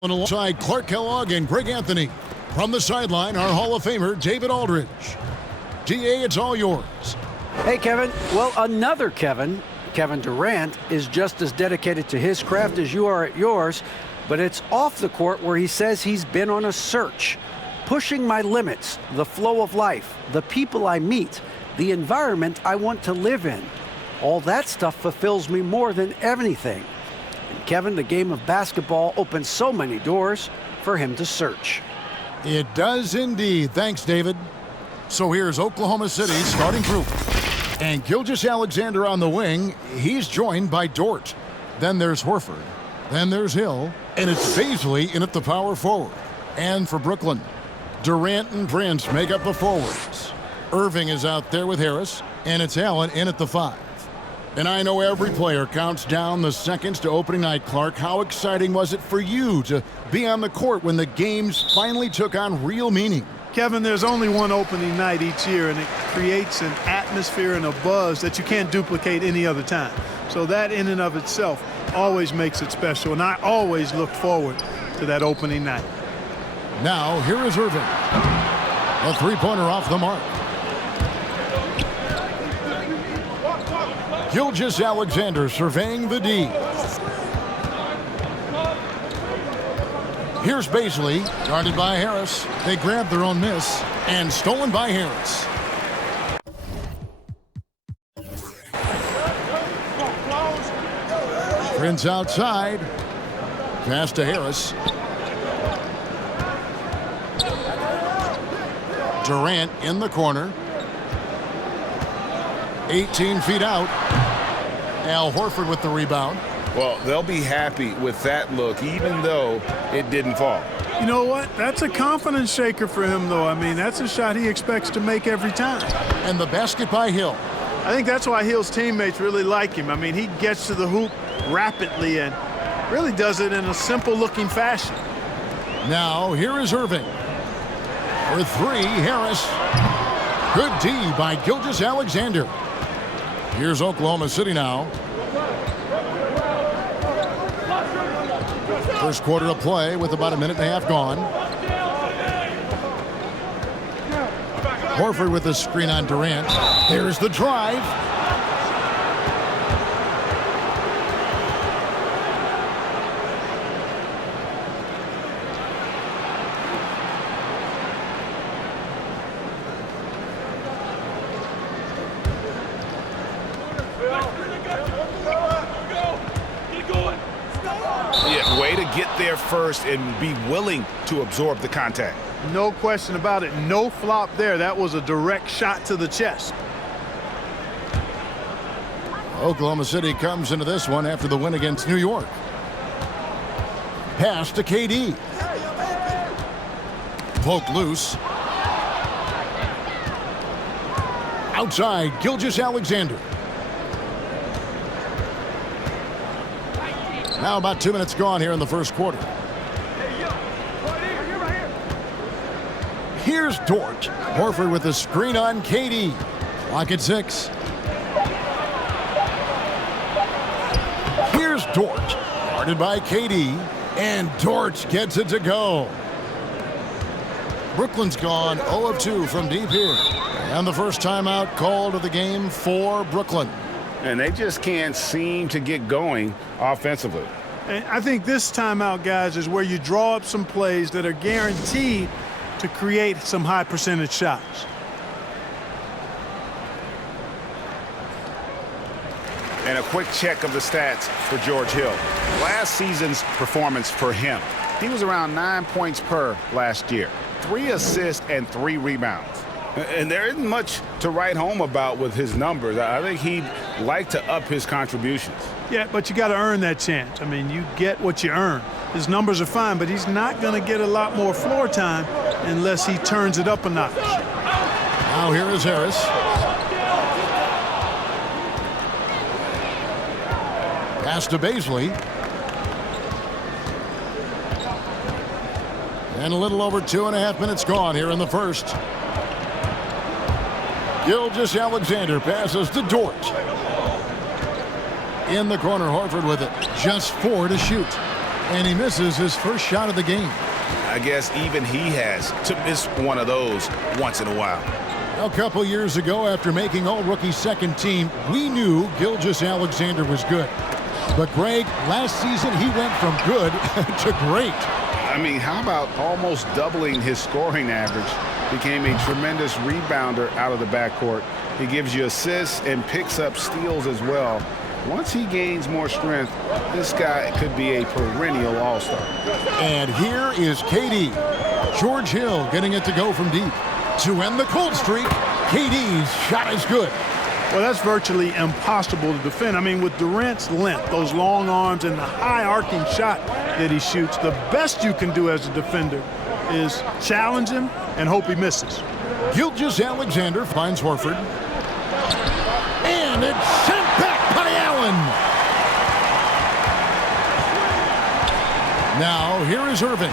Alongside Clark Kellogg and Greg Anthony. From the sideline, our Hall of Famer, David Aldridge. DA, it's all yours. Hey, Kevin. Well, another Kevin Durant, is just as dedicated to his craft as you are at yours, but it's off the court where he says he's been on a search, pushing my limits, the flow of life, the people I meet, the environment I want to live in. All that stuff fulfills me more than anything. And Kevin, the game of basketball opens so many doors for him to search. It does indeed. Thanks, David. So here's Oklahoma City's starting group. And Gilgeous-Alexander on the wing. He's joined by Dort. Then there's Horford. Then there's Hill. And it's Bazley in at the power forward. And for Brooklyn, Durant and Prince make up the forwards. Irving is out there with Harris. And it's Allen in at the 5. And I know every player counts down the seconds to opening night, Clark. How exciting was it for you to be on the court when the games finally took on real meaning? Kevin, there's only one opening night each year, and it creates an atmosphere and a buzz that you can't duplicate any other time. So that in and of itself always makes it special, and I always look forward to that opening night. Now, here is Irving. A three-pointer off the mark. Gilgeous-Alexander surveying the D. Here's Bazley, guarded by Harris. They grab their own miss, and stolen by Harris. Prince outside. Pass to Harris. Durant in the corner. 18 feet out. Al Horford with the rebound. Well, they'll be happy with that look, even though it didn't fall. You know what? That's a confidence shaker for him, though. I mean, that's a shot he expects to make every time. And the basket by Hill. I think that's why Hill's teammates really like him. I mean, he gets to the hoop rapidly and really does it in a simple-looking fashion. Now, here is Irving. For three, Harris. Good D by Gilgeous-Alexander. Here's Oklahoma City now. First quarter of play with about a minute and a half gone. Horford with the screen on Durant. There's the drive. Yeah, way to get there first and be willing to absorb the contact. No question about it. No flop there. That was a direct shot to the chest. Oklahoma City comes into this one after the win against New York. Pass to KD. Poke loose. Outside, Gilgeous-Alexander. Now about 2 minutes gone here in the first quarter. Here's Dort. Horford with the screen on KD. Clock at 6. Here's Dort. Guarded by KD. And Dort gets it to go. Brooklyn's gone 0 of 2 from deep here. And the first timeout called of the game for Brooklyn. And they just can't seem to get going offensively. And I think this timeout, guys, is where you draw up some plays that are guaranteed to create some high percentage shots. And a quick check of the stats for George Hill. Last season's performance for him, he was around 9 points per last year. 3 assists and 3 rebounds. And there isn't much to write home about with his numbers. I think he'd like to up his contributions. Yeah, but you got to earn that chance. I mean, you get what you earn. His numbers are fine, but he's not going to get a lot more floor time unless he turns it up a notch. Now here is Harris. Pass to Bazley. And a little over 2.5 minutes gone here in the first. Gilgeous-Alexander passes to Dort. In the corner, Horford with it. Just 4 to shoot. And he misses his first shot of the game. I guess even he has to miss one of those once in a while. A couple years ago, after making all-rookie second team, we knew Gilgeous-Alexander was good. But, Greg, last season he went from good to great. I mean, how about almost doubling his scoring average? Became a tremendous rebounder out of the backcourt. He gives you assists and picks up steals as well. Once he gains more strength, this guy could be a perennial all-star. And here is KD. George Hill getting it to go from deep. To end the cold streak, KD's shot is good. Well, that's virtually impossible to defend. I mean, with Durant's length, those long arms, and the high arcing shot that he shoots, the best you can do as a defender is challenge him and hope he misses. Gilgeous-Alexander finds Horford. And it's sent back by Allen. Now, here is Irving.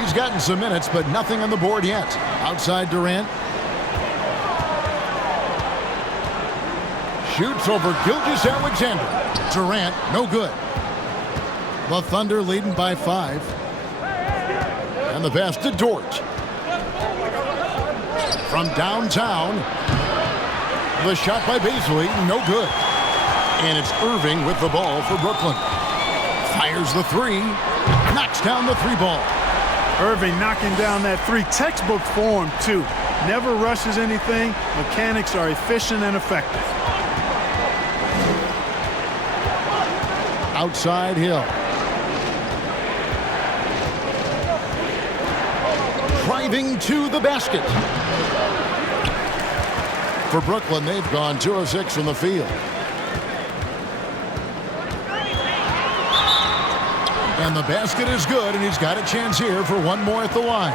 He's gotten some minutes, but nothing on the board yet. Outside Durant. Shoots over Gilgeous-Alexander. Durant, no good. The Thunder leading by 5. And the pass to Dort. From downtown. The shot by Beasley, no good. And it's Irving with the ball for Brooklyn. Fires the 3. Knocks down the 3 ball. Irving knocking down that 3. Textbook form, too. Never rushes anything. Mechanics are efficient and effective. Outside Hill. Driving to the basket. For Brooklyn, they've gone 2 of 6 from the field. And the basket is good, and he's got a chance here for one more at the line.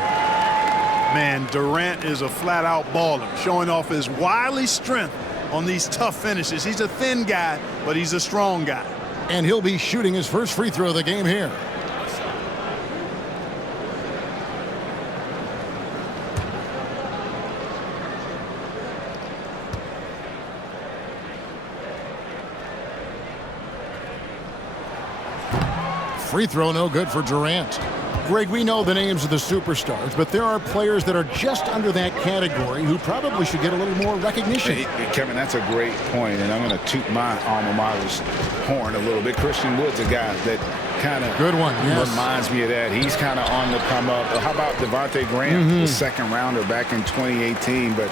Man, Durant is a flat-out baller, showing off his wily strength on these tough finishes. He's a thin guy, but he's a strong guy. And he'll be shooting his first free throw of the game here. Free throw no good for Durant. Greg, we know the names of the superstars, but there are players that are just under that category who probably should get a little more recognition. Hey, Kevin, that's a great point, and I'm going to toot my alma mater's horn a little bit. Christian Wood's a guy that kind of good one, yes. Reminds me of that. He's kind of on the come up. How about Devontae Graham, the second rounder back in 2018, but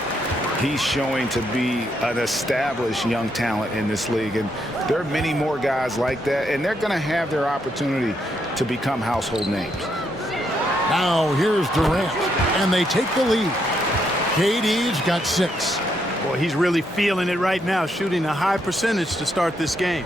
he's showing to be an established young talent in this league, and there are many more guys like that, and they're going to have their opportunity to become household names. Now here's Durant, and they take the lead. KD's got 6. Boy, he's really feeling it right now, shooting a high percentage to start this game.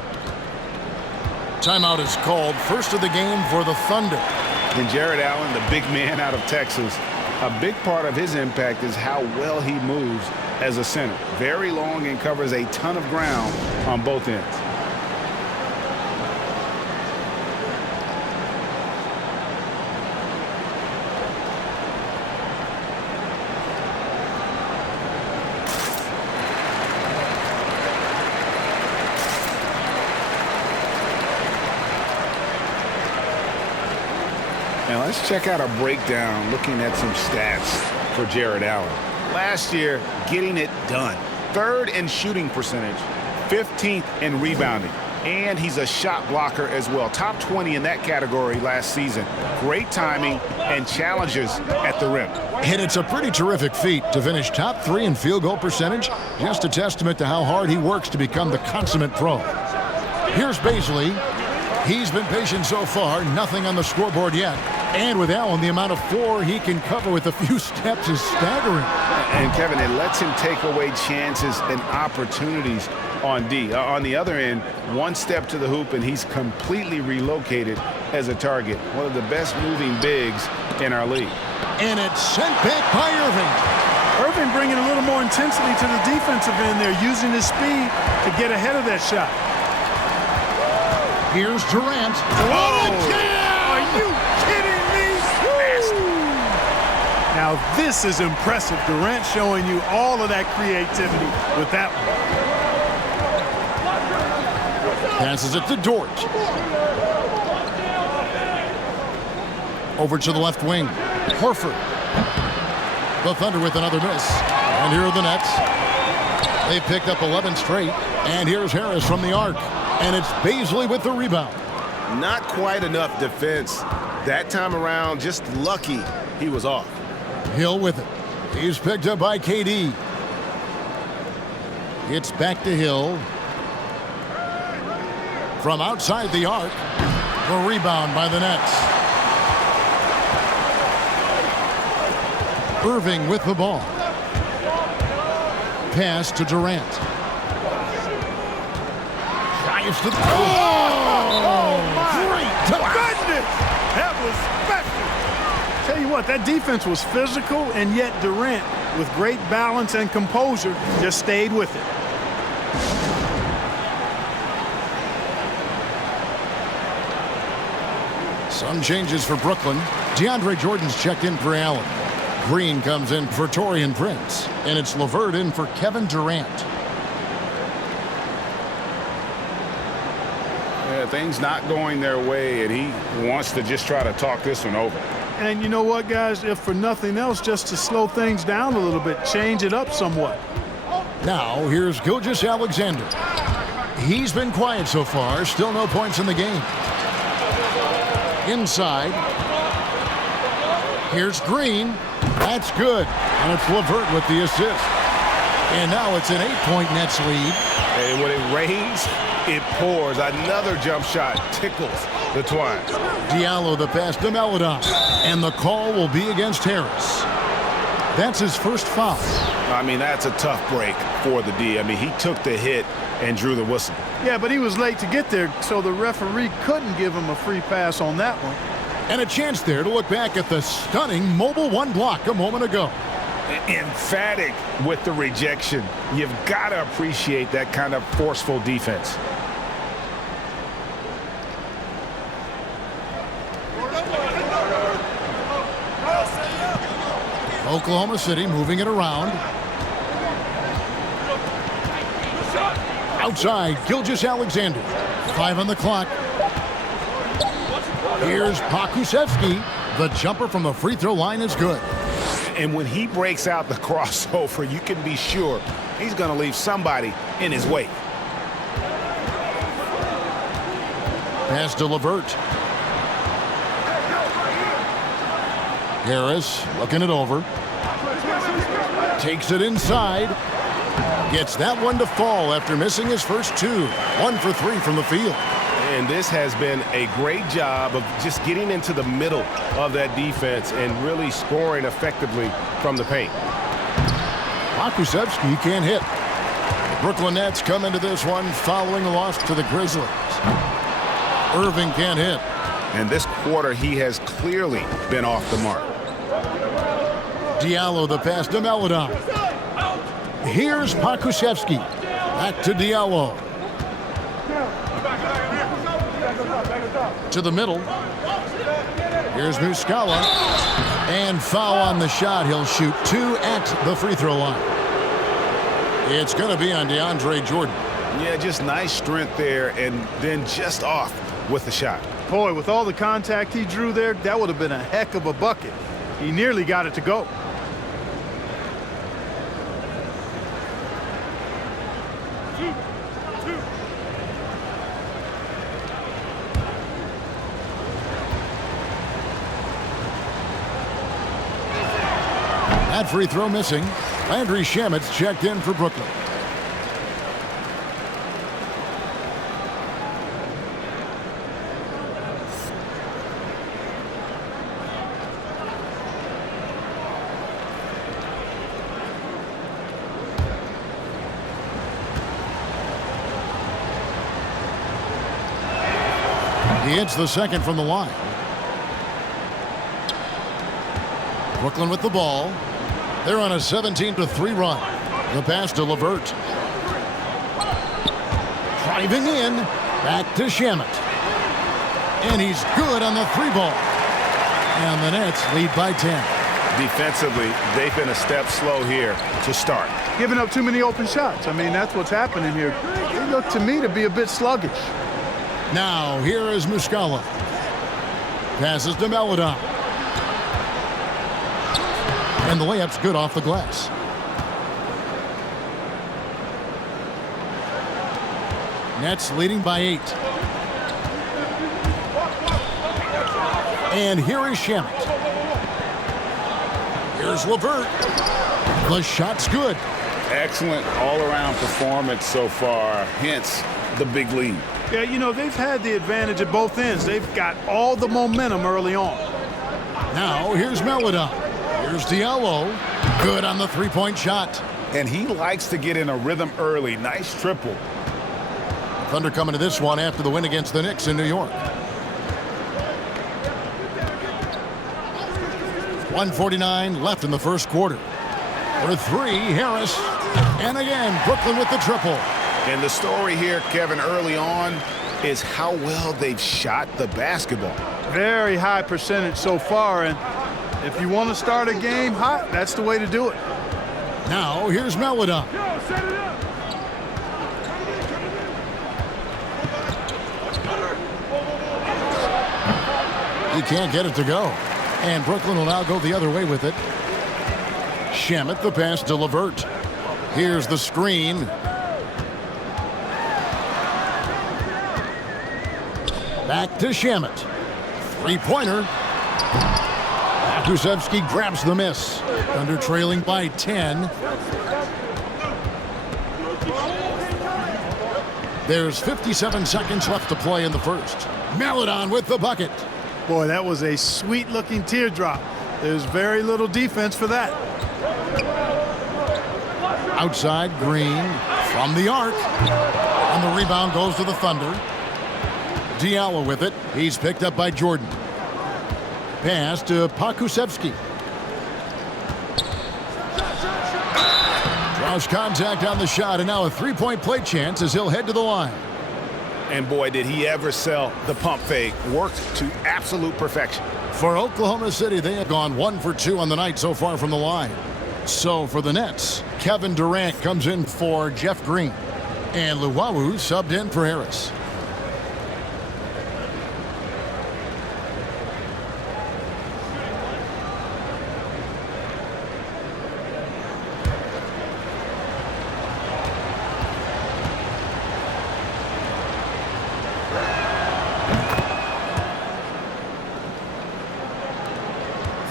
Timeout is called. First of the game for the Thunder. And Jared Allen, the big man out of Texas, a big part of his impact is how well he moves as a center. Very long and covers a ton of ground on both ends. Now let's check out a breakdown looking at some stats for Jared Allen. Last year, getting it done. 3rd in shooting percentage, 15th in rebounding, and he's a shot blocker as well. Top 20 in that category last season. Great timing and challenges at the rim. And it's a pretty terrific feat to finish top 3 in field goal percentage. Just a testament to how hard he works to become the consummate pro. Here's Beasley. He's been patient so far, nothing on the scoreboard yet. And with Allen, the amount of floor he can cover with a few steps is staggering. And Kevin, it lets him take away chances and opportunities on D. On the other end, one step to the hoop and he's completely relocated as a target. One of the best moving bigs in our league. And it's sent back by Irving. Irving bringing a little more intensity to the defensive end there, using his speed to get ahead of that shot. Here's Durant. Oh, are you kidding me? Now this is impressive. Durant showing you all of that creativity with that one. Passes it to Dort. Over to the left wing. Horford. The Thunder with another miss. And here are the Nets. They picked up 11 straight. And here's Harris from the arc. And it's Baisley with the rebound. Not quite enough defense. That time around, just lucky he was off. Hill with it. He's picked up by KD. It's back to Hill. From outside the arc. The rebound by the Nets. Irving with the ball. Pass to Durant. Drives to the... Oh, my goodness! That was special. Tell you what, that defense was physical, and yet Durant, with great balance and composure, just stayed with it. Some changes for Brooklyn. DeAndre Jordan's checked in for Allen. Green comes in for Taurean Prince. And it's LeVert in for Kevin Durant. Yeah, things not going their way, and he wants to just try to talk this one over. And you know what, guys? If for nothing else, just to slow things down a little bit, change it up somewhat. Now, here's Gilgeous-Alexander. He's been quiet so far. Still no points in the game. Inside. Here's Green. That's good. And it's LeVert with the assist. And now it's an 8-point Nets lead. And when it rains, it pours. Another jump shot tickles the twine. Diallo the pass to Melodon. And the call will be against Harris. That's his first foul. I mean, that's a tough break for the D. I mean, he took the hit and drew the whistle. Yeah, but he was late to get there, so the referee couldn't give him a free pass on that one. And a chance there to look back at the stunning mobile one block a moment ago. Emphatic with the rejection. You've got to appreciate that kind of forceful defense. Oklahoma City moving it around. Outside, Gilgeous-Alexander. 5 on the clock. Here's Pokusevski. The jumper from the free throw line is good. And when he breaks out the crossover, you can be sure he's going to leave somebody in his wake. Pass to LeVert. Harris looking it over. Takes it inside. Gets that one to fall after missing his first 2. 1 for 3 from the field. And this has been a great job of just getting into the middle of that defense and really scoring effectively from the paint. Pokusevski can't hit. The Brooklyn Nets come into this one following a loss to the Grizzlies. Irving can't hit. And this quarter, he has clearly been off the mark. Diallo the pass to Melodon. Here's Pokusevski. Back to Diallo. To the middle. Here's Muscala. And foul on the shot. He'll shoot 2 at the free throw line. It's going to be on DeAndre Jordan. Yeah, just nice strength there, and then just off with the shot. Boy, with all the contact he drew there, that would have been a heck of a bucket. He nearly got it to go. That free throw missing. Landry Shamet's checked in for Brooklyn. He hits the second from the line. Brooklyn with the ball. They're on a 17-3 run. The pass to LeVert. Driving in. Back to Shamet. And he's good on the 3-ball. And the Nets lead by 10. Defensively, they've been a step slow here to start. Giving up too many open shots. I mean, that's what's happening here. They look to me to be a bit sluggish. Now, here is Muscala. Passes to Melodon. And the layup's good off the glass. Nets leading by 8. And here is Shamet. Here's LeVert. The shot's good. Excellent all-around performance so far, hence the big lead. Yeah, you know, they've had the advantage at both ends. They've got all the momentum early on. Now here's Melodon. Here's Diallo. Good on the three-point shot. And he likes to get in a rhythm early. Nice triple. Thunder coming to this one after the win against the Knicks in New York. 1:49 left in the first quarter. For three, Harris. And again, Brooklyn with the triple. And the story here, Kevin, early on is how well they've shot the basketball. Very high percentage so far, and if you want to start a game hot, that's the way to do it. Now here's Melodon. He can't get it to go. And Brooklyn will now go the other way with it. Shamet the pass to LeVert. Here's the screen. Back to Shamet. Three-pointer. Kulusevski grabs the miss. Thunder trailing by 10. There's 57 seconds left to play in the first. Melodon with the bucket. Boy, that was a sweet-looking teardrop. There's very little defense for that. Outside, Green from the arc. And the rebound goes to the Thunder. Diallo with it. He's picked up by Jordan. Pass to Pokusevski. Draws contact on the shot, and now a three-point play chance as he'll head to the line. And boy, did he ever sell the pump fake. Worked to absolute perfection. For Oklahoma City, they have gone 1 for 2 on the night so far from the line. So for the Nets, Kevin Durant comes in for Jeff Green. And Luwawu subbed in for Harris.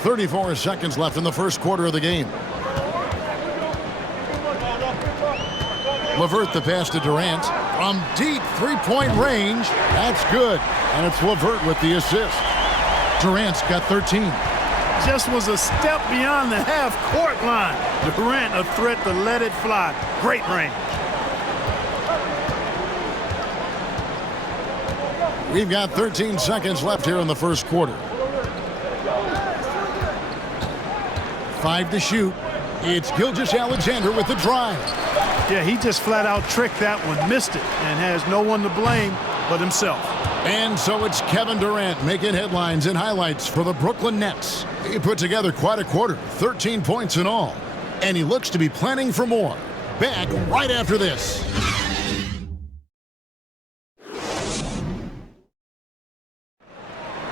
.34 seconds left in the first quarter of the game. LeVert the pass to Durant. From deep three-point range. That's good. And it's LeVert with the assist. Durant's got 13. Just was a step beyond the half-court line. Durant a threat to let it fly. Great range. We've got 13 seconds left here in the first quarter. 5 to shoot. It's Gilgeous-Alexander with the drive. Yeah, he just flat out tricked that one, missed it, and has no one to blame but himself. And so it's Kevin Durant making headlines and highlights for the Brooklyn Nets. He put together quite a quarter, 13 points in all. And he looks to be planning for more. Back right after this.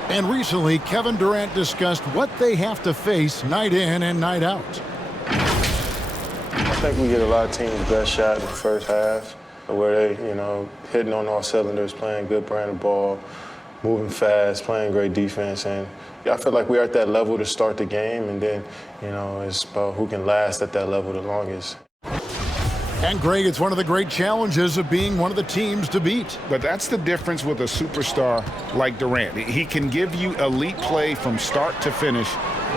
And recently, Kevin Durant discussed what they have to face night in and night out. I think we get a lot of teams' best shot in the first half, where they, hitting on all cylinders, playing good brand of ball, moving fast, playing great defense. And I feel like we're at that level to start the game, and then, it's about who can last at that level the longest. And Greg, it's one of the great challenges of being one of the teams to beat. But that's the difference with a superstar like Durant. He can give you elite play from start to finish.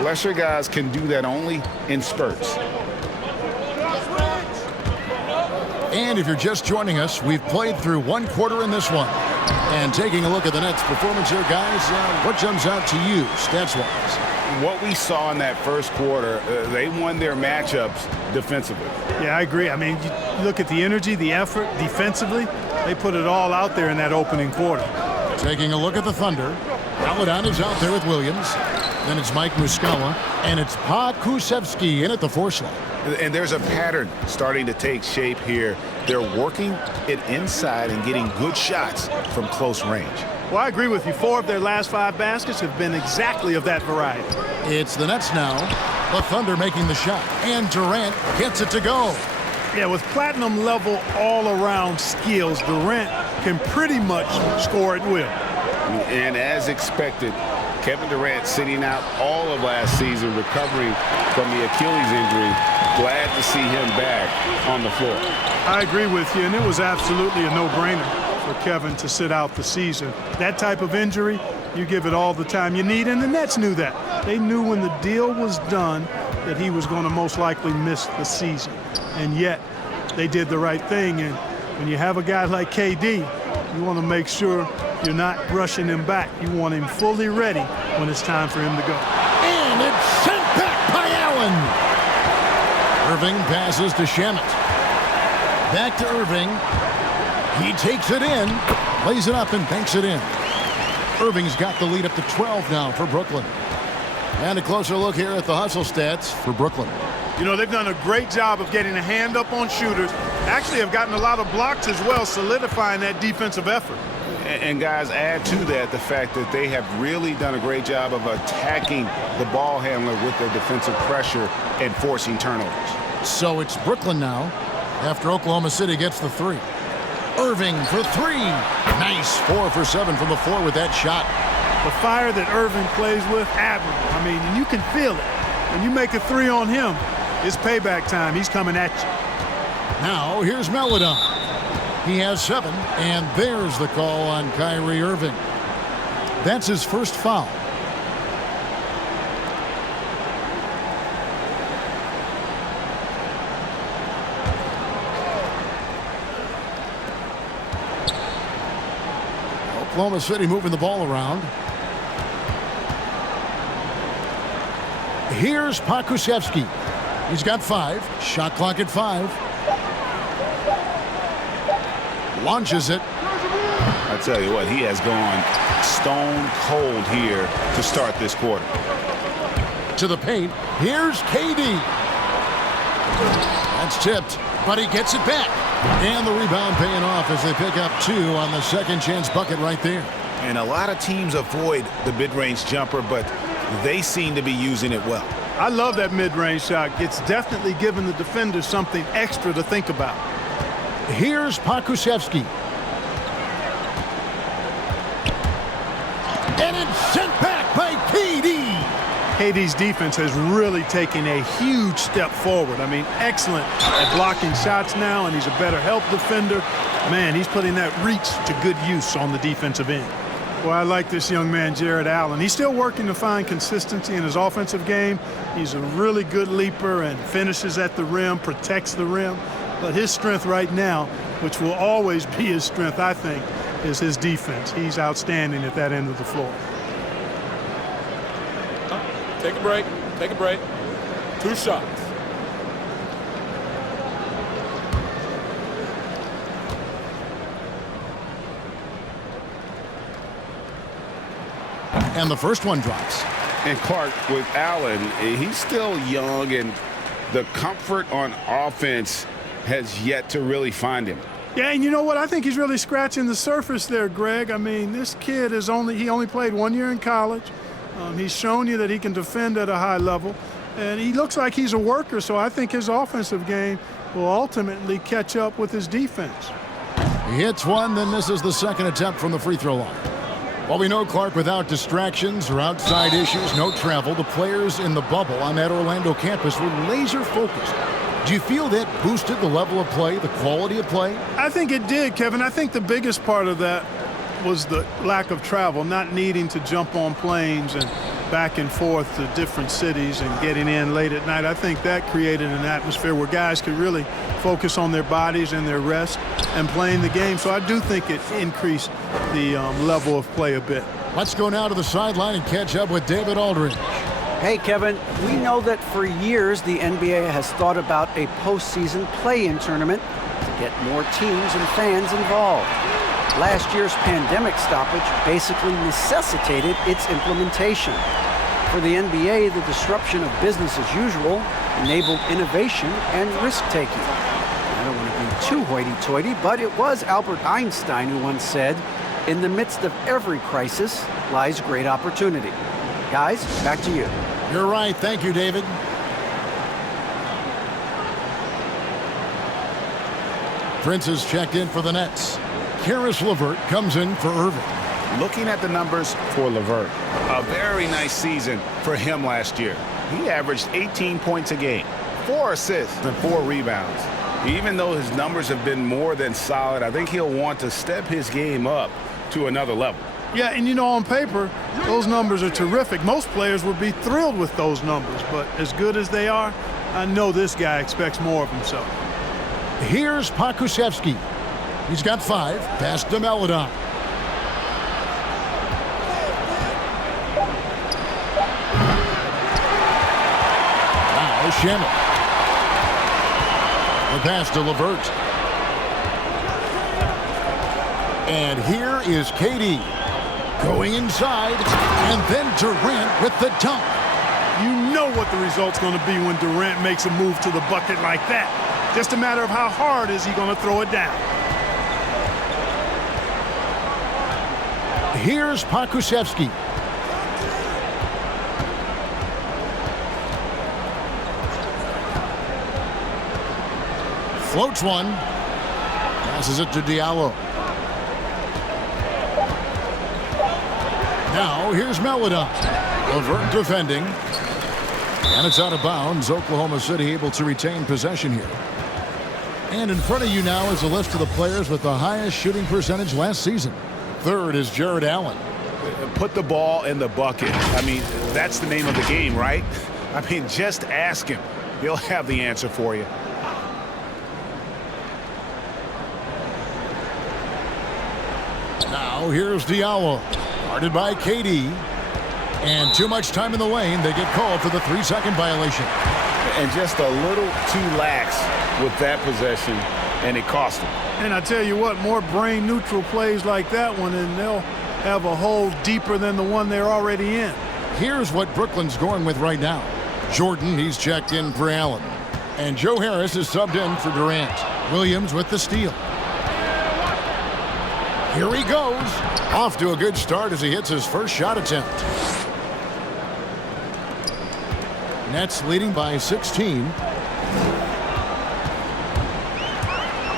Lesser guys can do that only in spurts. And if you're just joining us, we've played through one quarter in this one. And taking a look at the Nets' performance here, guys, what jumps out to you stats-wise? What we saw in that first quarter, they won their matchups defensively. Yeah, I agree. I mean, you look at the energy, the effort defensively, they put it all out there in that opening quarter. Taking a look at the Thunder, Melodon is out there with Williams. Then it's Mike Muscala, and it's Pokusevski in at the 4 slot. And there's a pattern starting to take shape here. They're working it inside and getting good shots from close range. Well, I agree with you. 4 of their last 5 baskets have been exactly of that variety. It's the Nets now. The Thunder making the shot, and Durant gets it to go. Yeah, with platinum level all-around skills, Durant can pretty much score at will. And as expected, Kevin Durant sitting out all of last season, recovering from the Achilles injury. Glad to see him back on the floor. I agree with you, and it was absolutely a no-brainer for Kevin to sit out the season. That type of injury, you give it all the time you need, and the Nets knew that. They knew when the deal was done that he was going to most likely miss the season. And yet, they did the right thing, and when you have a guy like KD, you want to make sure you're not rushing him back. You want him fully ready when it's time for him to go. And it's sent back by Allen. Irving passes to Shamet. Back to Irving. He takes it in, lays it up, and banks it in. Irving's got the lead up to 12 now for Brooklyn. And a closer look here at the hustle stats for Brooklyn. You know, they've done a great job of getting a hand up on shooters. Actually have gotten a lot of blocks as well, solidifying that defensive effort. And guys, add to that the fact that they have really done a great job of attacking the ball handler with their defensive pressure and forcing turnovers. So it's Brooklyn now after Oklahoma City gets the three. Irving for three. Nice 4 for 7 from the floor with that shot. The fire that Irving plays with, admirable. I mean, you can feel it. When you make a three on him, it's payback time. He's coming at you. Now here's Melodon. He has 7, and there's the call on Kyrie Irving. That's his first foul. Oklahoma City moving the ball around. Here's Pokusevski. He's got 5. Shot clock at 5. Launches it. I tell you what, he has gone stone cold here to start this quarter. To the paint. Here's KD. That's tipped, but he gets it back. And the rebound paying off as they pick up 2 on the second chance bucket right there. And a lot of teams avoid the mid-range jumper, but they seem to be using it well. I love that mid-range shot. It's definitely given the defenders something extra to think about. Here's Pokusevski. And it's sent back by KD. KD's defense has really taken a huge step forward. I mean, excellent at blocking shots now, and he's a better help defender. Man, he's putting that reach to good use on the defensive end. Well, I like this young man, Jared Allen. He's still working to find consistency in his offensive game. He's a really good leaper and finishes at the rim, protects the rim. But his strength right now, which will always be his strength, I think, is his defense. He's outstanding at that end of the floor. Take a break. Take a break. 2 shots. And the first one drops. And Clark, with Allen, he's still young, and the comfort on offense has yet to really find him. Yeah, and you know what? I think he's really scratching the surface there, Greg. I mean, this kid he only played 1 year in college. He's shown you that he can defend at a high level, and he looks like he's a worker, so I think his offensive game will ultimately catch up with his defense. He hits one, then misses the second attempt from the free throw line. Well, we know, Clark, without distractions or outside issues, no travel, the players in the bubble on that Orlando campus were laser focused. Do you feel that boosted the level of play, the quality of play? I think it did, Kevin. I think the biggest part of that was the lack of travel, not needing to jump on planes and back and forth to different cities and getting in late at night. I think that created an atmosphere where guys could really focus on their bodies and their rest and playing the game. So I do think it increased the level of play a bit. Let's go now to the sideline and catch up with David Aldridge. Hey, Kevin, we know that for years the NBA has thought about a postseason play-in tournament to get more teams and fans involved. Last year's pandemic stoppage basically necessitated its implementation. For the NBA, the disruption of business as usual enabled innovation and risk-taking. I don't want to be too hoity-toity, but it was Albert Einstein who once said, "In the midst of every crisis lies great opportunity." Guys, back to you. You're right. Thank you, David. Prince is checked in for the Nets. Karis LeVert comes in for Irving. Looking at the numbers for LeVert, a very nice season for him last year. He averaged 18 points a game, 4 assists, and 4 rebounds. Even though his numbers have been more than solid, I think he'll want to step his game up to another level. Yeah, and you know, on paper, those numbers are terrific. Most players would be thrilled with those numbers, but as good as they are, I know this guy expects more of himself. Here's Pokusevski. He's got 5. Pass to Melodon. Now Shannon. The pass to LeVert. And here is KD. Going inside, and then Durant with the dunk. You know what the result's going to be when Durant makes a move to the bucket like that. Just a matter of how hard is he going to throw it down. Here's Pokusevski. Floats one. Passes it to Diallo. Now here's Melodon. LeVert defending. And it's out of bounds. Oklahoma City able to retain possession here. And in front of you now is a list of the players with the highest shooting percentage last season. Third is Jared Allen. Put the ball in the bucket. I mean, that's the name of the game, right? I mean, just ask him. He'll have the answer for you. Now here's Diallo. Guarded by KD. And too much time in the lane. They get called for the 3-second violation. And just a little too lax with that possession, and it cost him. And I tell you what, more brain-neutral plays like that one, and they'll have a hole deeper than the one they're already in. Here's what Brooklyn's going with right now. Jordan, he's checked in for Allen. And Joe Harris is subbed in for Durant. Williams with the steal. Here he goes. Off to a good start as he hits his first shot attempt. Nets leading by 16.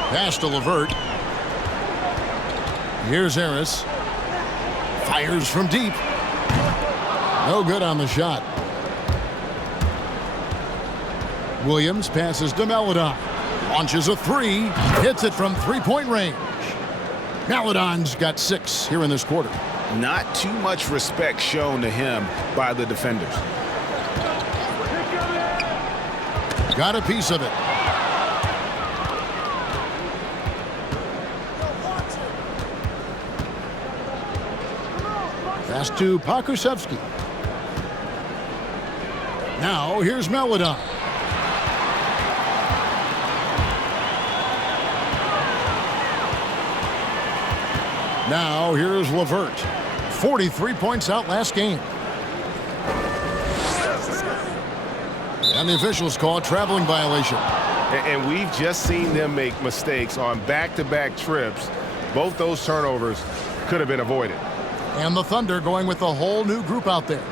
Pass to LeVert. Here's Harris. Fires from deep. No good on the shot. Williams passes to Melodon. Launches a 3. Hits it from three-point range. Melodon's got 6 here in this quarter. Not too much respect shown to him by the defenders. Got a piece of it. Pass to Pokusevski. Now here's Melodon. Now here's LeVert. 43 points out last game. And the officials call a traveling violation. And we've just seen them make mistakes on back-to-back trips. Both those turnovers could have been avoided. And the Thunder going with a whole new group out there.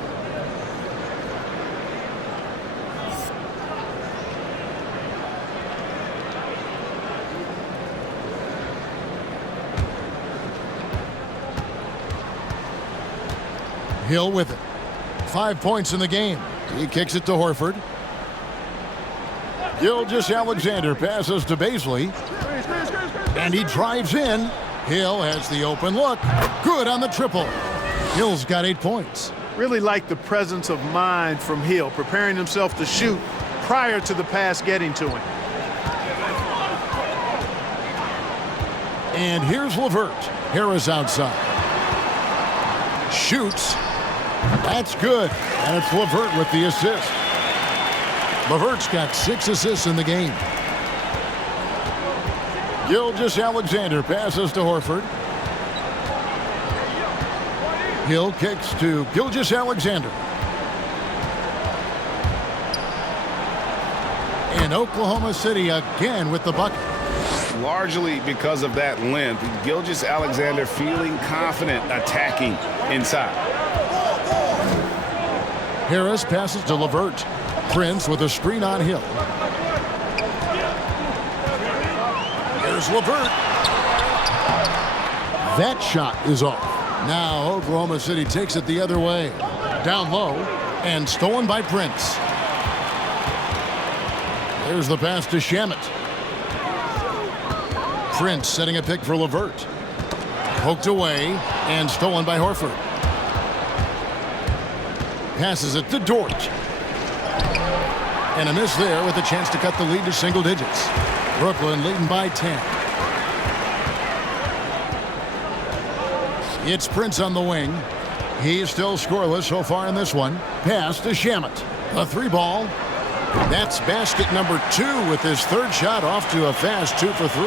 Hill with it. 5 points in the game. He kicks it to Horford. Gilgeous-Alexander passes to Baisley. And he drives in. Hill has the open look. Good on the triple. Hill's got 8 points. Really like the presence of mind from Hill, preparing himself to shoot prior to the pass getting to him. And here's LeVert. Harris outside. Shoots. That's good. And it's LeVert with the assist. LeVert's got 6 assists in the game. Gilgeous-Alexander passes to Horford. Hill kicks to Gilgeous-Alexander. And Oklahoma City again with the bucket. Largely because of that length, Gilgeous-Alexander feeling confident attacking inside. Harris passes to LeVert. Prince with a screen on Hill. Here's Here's LeVert. That shot is off. Now Oklahoma City takes it the other way. Down low and stolen by Prince. There's the pass to Shamet. Prince setting a pick for LeVert. Poked away and stolen by Horford. Passes it to Dort. And a miss there with a chance to cut the lead to single digits. Brooklyn leading by 10. It's Prince on the wing. He's still scoreless so far in this one. Pass to Shamet. A 3-ball. That's basket number 2 with his third shot off to a fast 2 for 3.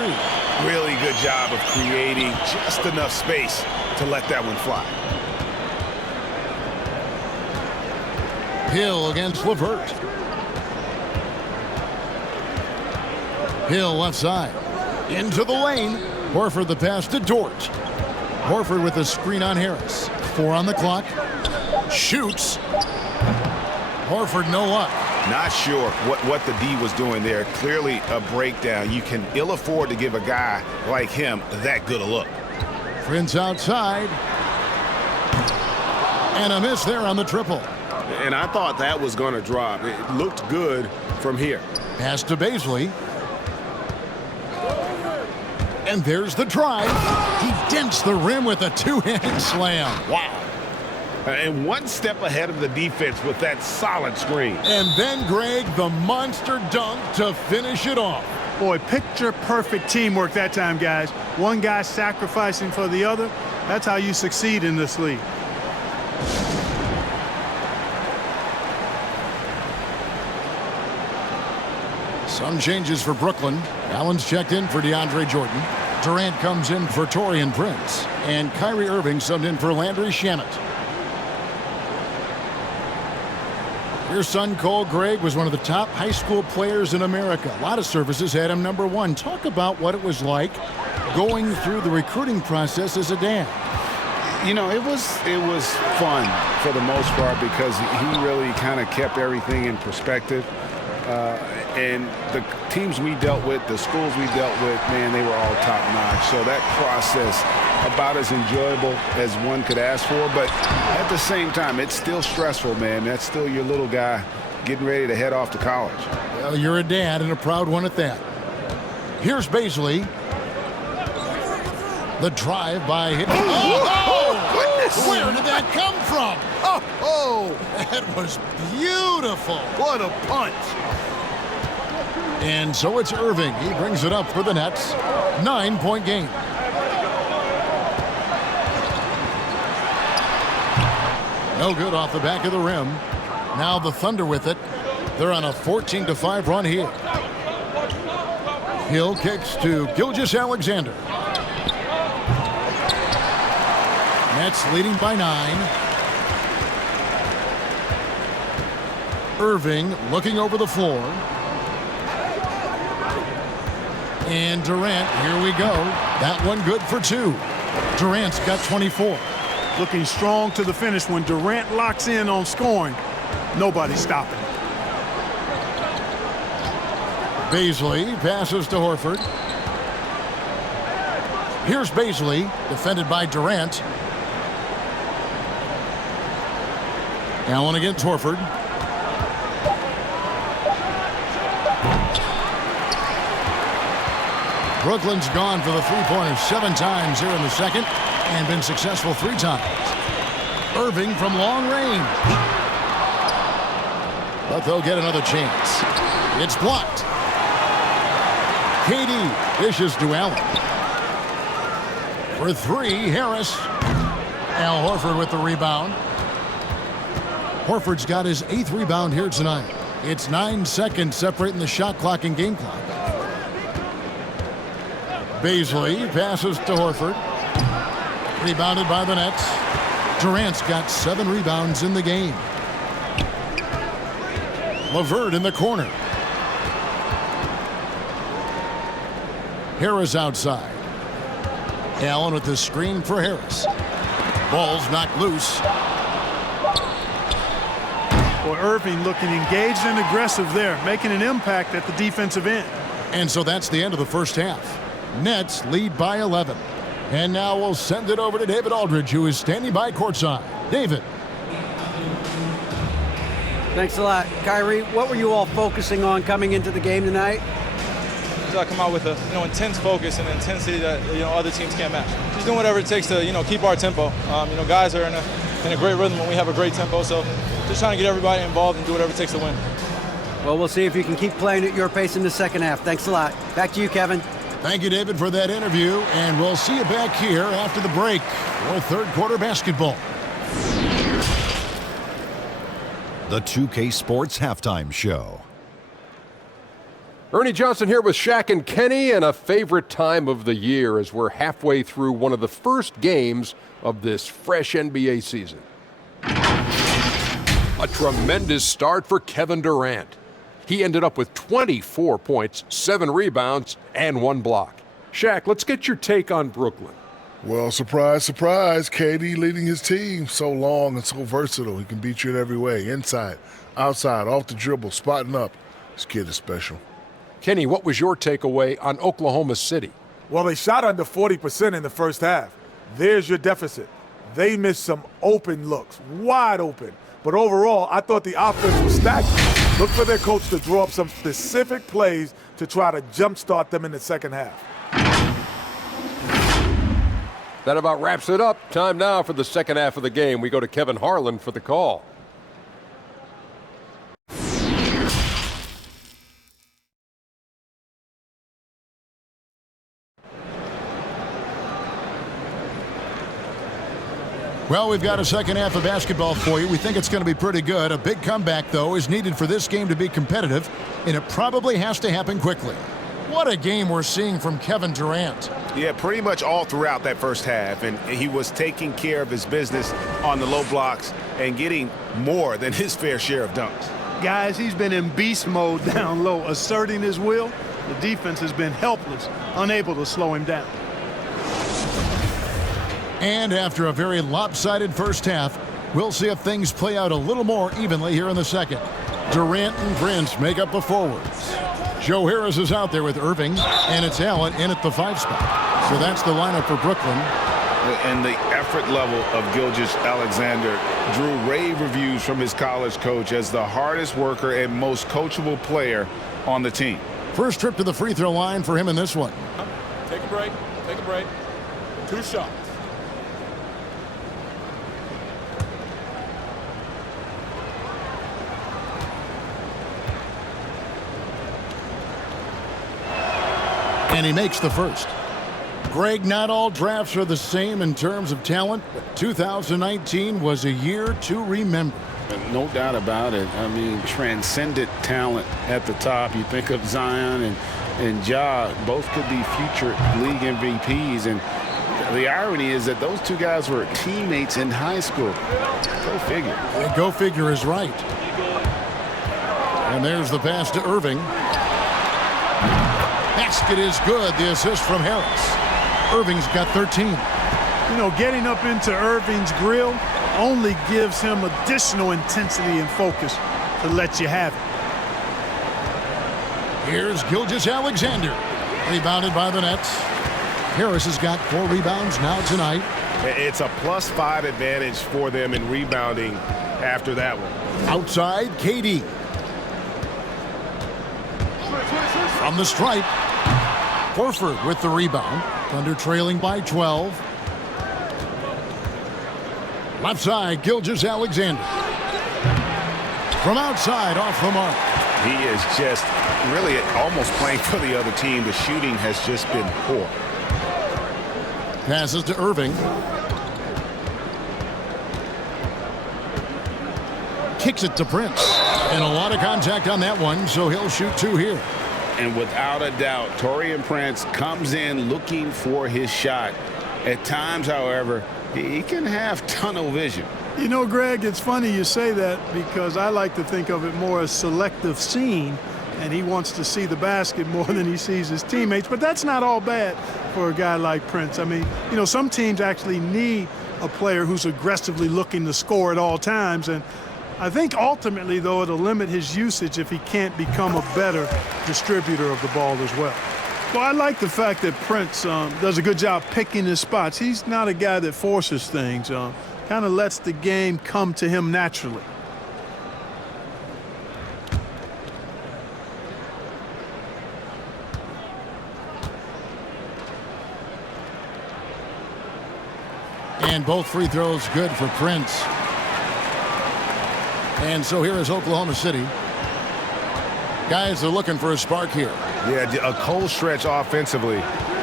Really good job of creating just enough space to let that one fly. Hill against LeVert. Hill left side. Into the lane. Horford the pass to Dort. Horford with a screen on Harris. 4 on the clock. Shoots. Horford no luck. Not sure what the D was doing there. Clearly a breakdown. You can ill afford to give a guy like him that good a look. Prince outside. And a miss there on the triple. And I thought that was going to drop. It looked good from here. Pass to Baisley. And there's the drive. He dents the rim with a 2-handed slam. Wow. And one step ahead of the defense with that solid screen. And then, Greg, the monster dunk to finish it off. Boy, picture-perfect teamwork that time, guys. One guy sacrificing for the other. That's how you succeed in this league. Some changes for Brooklyn. Allen's checked in for DeAndre Jordan. Durant comes in for Taurean Prince. And Kyrie Irving subbed in for Landry Shamet. Your son, Cole Gregg, was one of the top high school players in America. A lot of services had him number 1. Talk about what it was like going through the recruiting process as a dad. You know, it was fun for the most part because he really kind of kept everything in perspective. And the teams we dealt with, the schools we dealt with, man, they were all top-notch. So that process, about as enjoyable as one could ask for. But at the same time, it's still stressful, man. That's still your little guy getting ready to head off to college. Well, you're a dad and a proud one at that. Here's Baisley. The drive by hit. Oh, goodness! Where did that come from? Oh, that was beautiful. What a punch. And so it's Irving. He brings it up for the Nets. 9-point game. No good off the back of the rim. Now the Thunder with it. They're on a 14-5 run here. Hill kicks to Gilgeous-Alexander. Nets leading by 9. Irving looking over the floor. And Durant, here we go. That one good for 2. Durant's got 24. Looking strong to the finish. When Durant locks in on scoring, nobody's stopping. Baisley passes to Horford. Here's Baisley, defended by Durant. Allen against Horford. Brooklyn's gone for the three-pointers 7 times here in the second and been successful 3 times. Irving from long range. But they'll get another chance. It's blocked. KD dishes to Allen. For 3, Harris. Al Horford with the rebound. Horford's got his 8th rebound here tonight. It's 9 seconds separating the shot clock and game clock. Baisley passes to Horford. Rebounded by the Nets. Durant's got 7 rebounds in the game. LeVert in the corner. Harris outside. Allen with the screen for Harris. Ball's knocked loose. Well, Irving looking engaged and aggressive there, making an impact at the defensive end. And so that's the end of the first half. Nets lead by 11. And now we'll send it over to David Aldridge, who is standing by courtside. David. Thanks a lot. Kyrie, what were you all focusing on coming into the game tonight? Come out with a intense focus and intensity that other teams can't match. Just doing whatever it takes to keep our tempo. Guys are in a great rhythm when we have a great tempo. So just trying to get everybody involved and do whatever it takes to win. Well, we'll see if you can keep playing at your pace in the second half. Thanks a lot. Back to you, Kevin. Thank you, David, for that interview, and we'll see you back here after the break for third quarter basketball. The 2K Sports Halftime Show. Ernie Johnson here with Shaq and Kenny, and a favorite time of the year as we're halfway through one of the first games of this fresh NBA season. A tremendous start for Kevin Durant. He ended up with 24 points, 7 rebounds, and 1 block. Shaq, let's get your take on Brooklyn. Well, surprise, surprise, KD leading his team. So long and so versatile. He can beat you in every way. Inside, outside, off the dribble, spotting up. This kid is special. Kenny, what was your takeaway on Oklahoma City? Well, they shot under 40% in the first half. There's your deficit. They missed some open looks, wide open. But overall, I thought the offense was stagnant. Look for their coach to draw up some specific plays to try to jumpstart them in the second half. That about wraps it up. Time now for the second half of the game. We go to Kevin Harlan for the call. Well, we've got a second half of basketball for you. We think it's going to be pretty good. A big comeback, though, is needed for this game to be competitive, and it probably has to happen quickly. What a game we're seeing from Kevin Durant. Yeah, pretty much all throughout that first half, and he was taking care of his business on the low blocks and getting more than his fair share of dunks. Guys, he's been in beast mode down low, asserting his will. The defense has been helpless, unable to slow him down. And after a very lopsided first half, we'll see if things play out a little more evenly here in the second. Durant and Prince make up the forwards. Joe Harris is out there with Irving, and it's Allen in at the 5 spot. So that's the lineup for Brooklyn. And the effort level of Gilgeous-Alexander drew rave reviews from his college coach as the hardest worker and most coachable player on the team. First trip to the free throw line for him in this one. Take a break. Take a break. 2 shots. And he makes the first. Greg, not all drafts are the same in terms of talent, but 2019 was a year to remember. No doubt about it. I mean, transcendent talent at the top. You think of Zion and Ja, both could be future league MVPs. And the irony is that those two guys were teammates in high school. Go figure. And go figure is right. And there's the pass to Irving. Basket is good. The assist from Harris. Irving's got 13. You know, getting up into Irving's grill only gives him additional intensity and focus to let you have it. Here's Gilgeous-Alexander. Rebounded by the Nets. Harris has got 4 rebounds now tonight. It's a +5 advantage for them in rebounding after that one. Outside, KD. From the stripe, Horford with the rebound. Thunder trailing by 12. Left side, Gilgeous-Alexander. From outside, off the mark. He is just really almost playing for the other team. The shooting has just been poor. Passes to Irving. Kicks it to Prince. And a lot of contact on that one, so he'll shoot 2 here. And without a doubt, Taurean Prince comes in looking for his shot. At times, however, he can have tunnel vision. You know, Greg, it's funny you say that because I like to think of it more as selective seeing, and he wants to see the basket more than he sees his teammates. But that's not all bad for a guy like Prince. I mean, you know, some teams actually need a player who's aggressively looking to score at all times, and I think ultimately, though, it'll limit his usage if he can't become a better distributor of the ball as well. Well, I like the fact that Prince does a good job picking his spots. He's not a guy that forces things. Kind of lets the game come to him naturally. And both free throws good for Prince. And so here is Oklahoma City. Guys are looking for a spark here. Yeah, a cold stretch offensively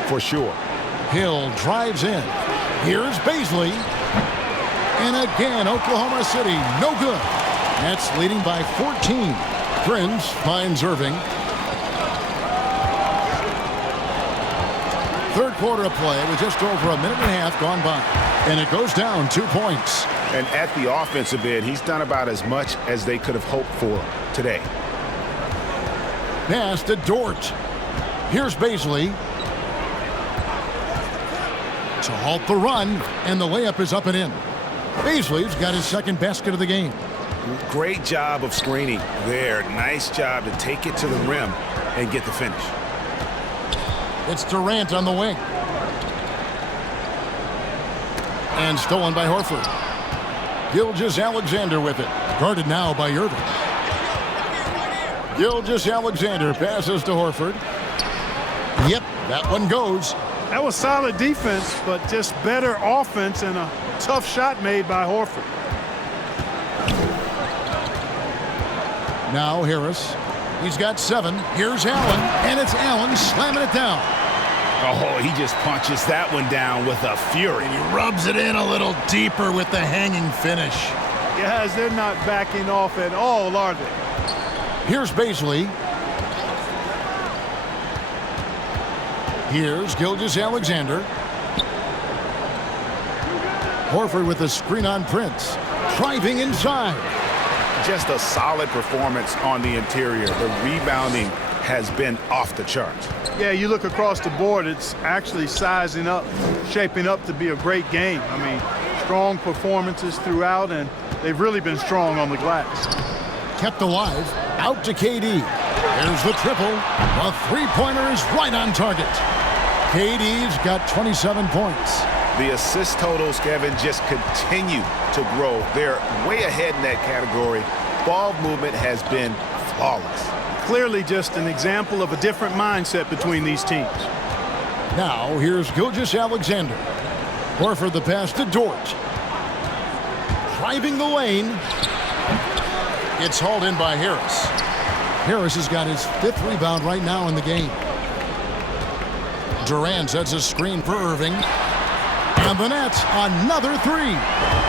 for sure. Hill drives in. Here's Baisley. And again, Oklahoma City, no good. Nets leading by 14. Prince finds Irving. Third quarter of play with just over a minute and a half gone by. And it goes down 2 points. And at the offensive end, he's done about as much as they could have hoped for today. Pass to Dort. Here's Baisley. To halt the run, and the layup is up and in. Baisley's got his second basket of the game. Great job of screening there. Nice job to take it to the rim and get the finish. It's Durant on the wing. And stolen by Horford. Gilgeous-Alexander with it. Guarded now by Irving. Gilgeous-Alexander passes to Horford. Yep, that one goes. That was solid defense, but just better offense and a tough shot made by Horford. Now Harris. He's got 7. Here's Allen, and it's Allen slamming it down. Oh, he just punches that one down with a fury. He rubs it in a little deeper with the hanging finish. Guys, they're not backing off at all, are they? Here's Baisley. Here's Gilgeous-Alexander. Horford with a screen on Prince. Driving inside. Just a solid performance on the interior. The rebounding has been off the charts. Yeah, you look across the board, it's actually sizing up, shaping up to be a great game. I mean, strong performances throughout, and they've really been strong on the glass. Kept alive. Out to KD. There's the triple. A three-pointer is right on target. KD's got 27 points. The assist totals, Kevin, just continue to grow. They're way ahead in that category. Ball movement has been flawless. Clearly just an example of a different mindset between these teams. Now here's Gilgeous-Alexander. Horford the pass to Dort. Driving the lane. It's hauled in by Harris. Harris has got his 5th rebound right now in the game. Durant sets a screen for Irving. And the Nets, another 3.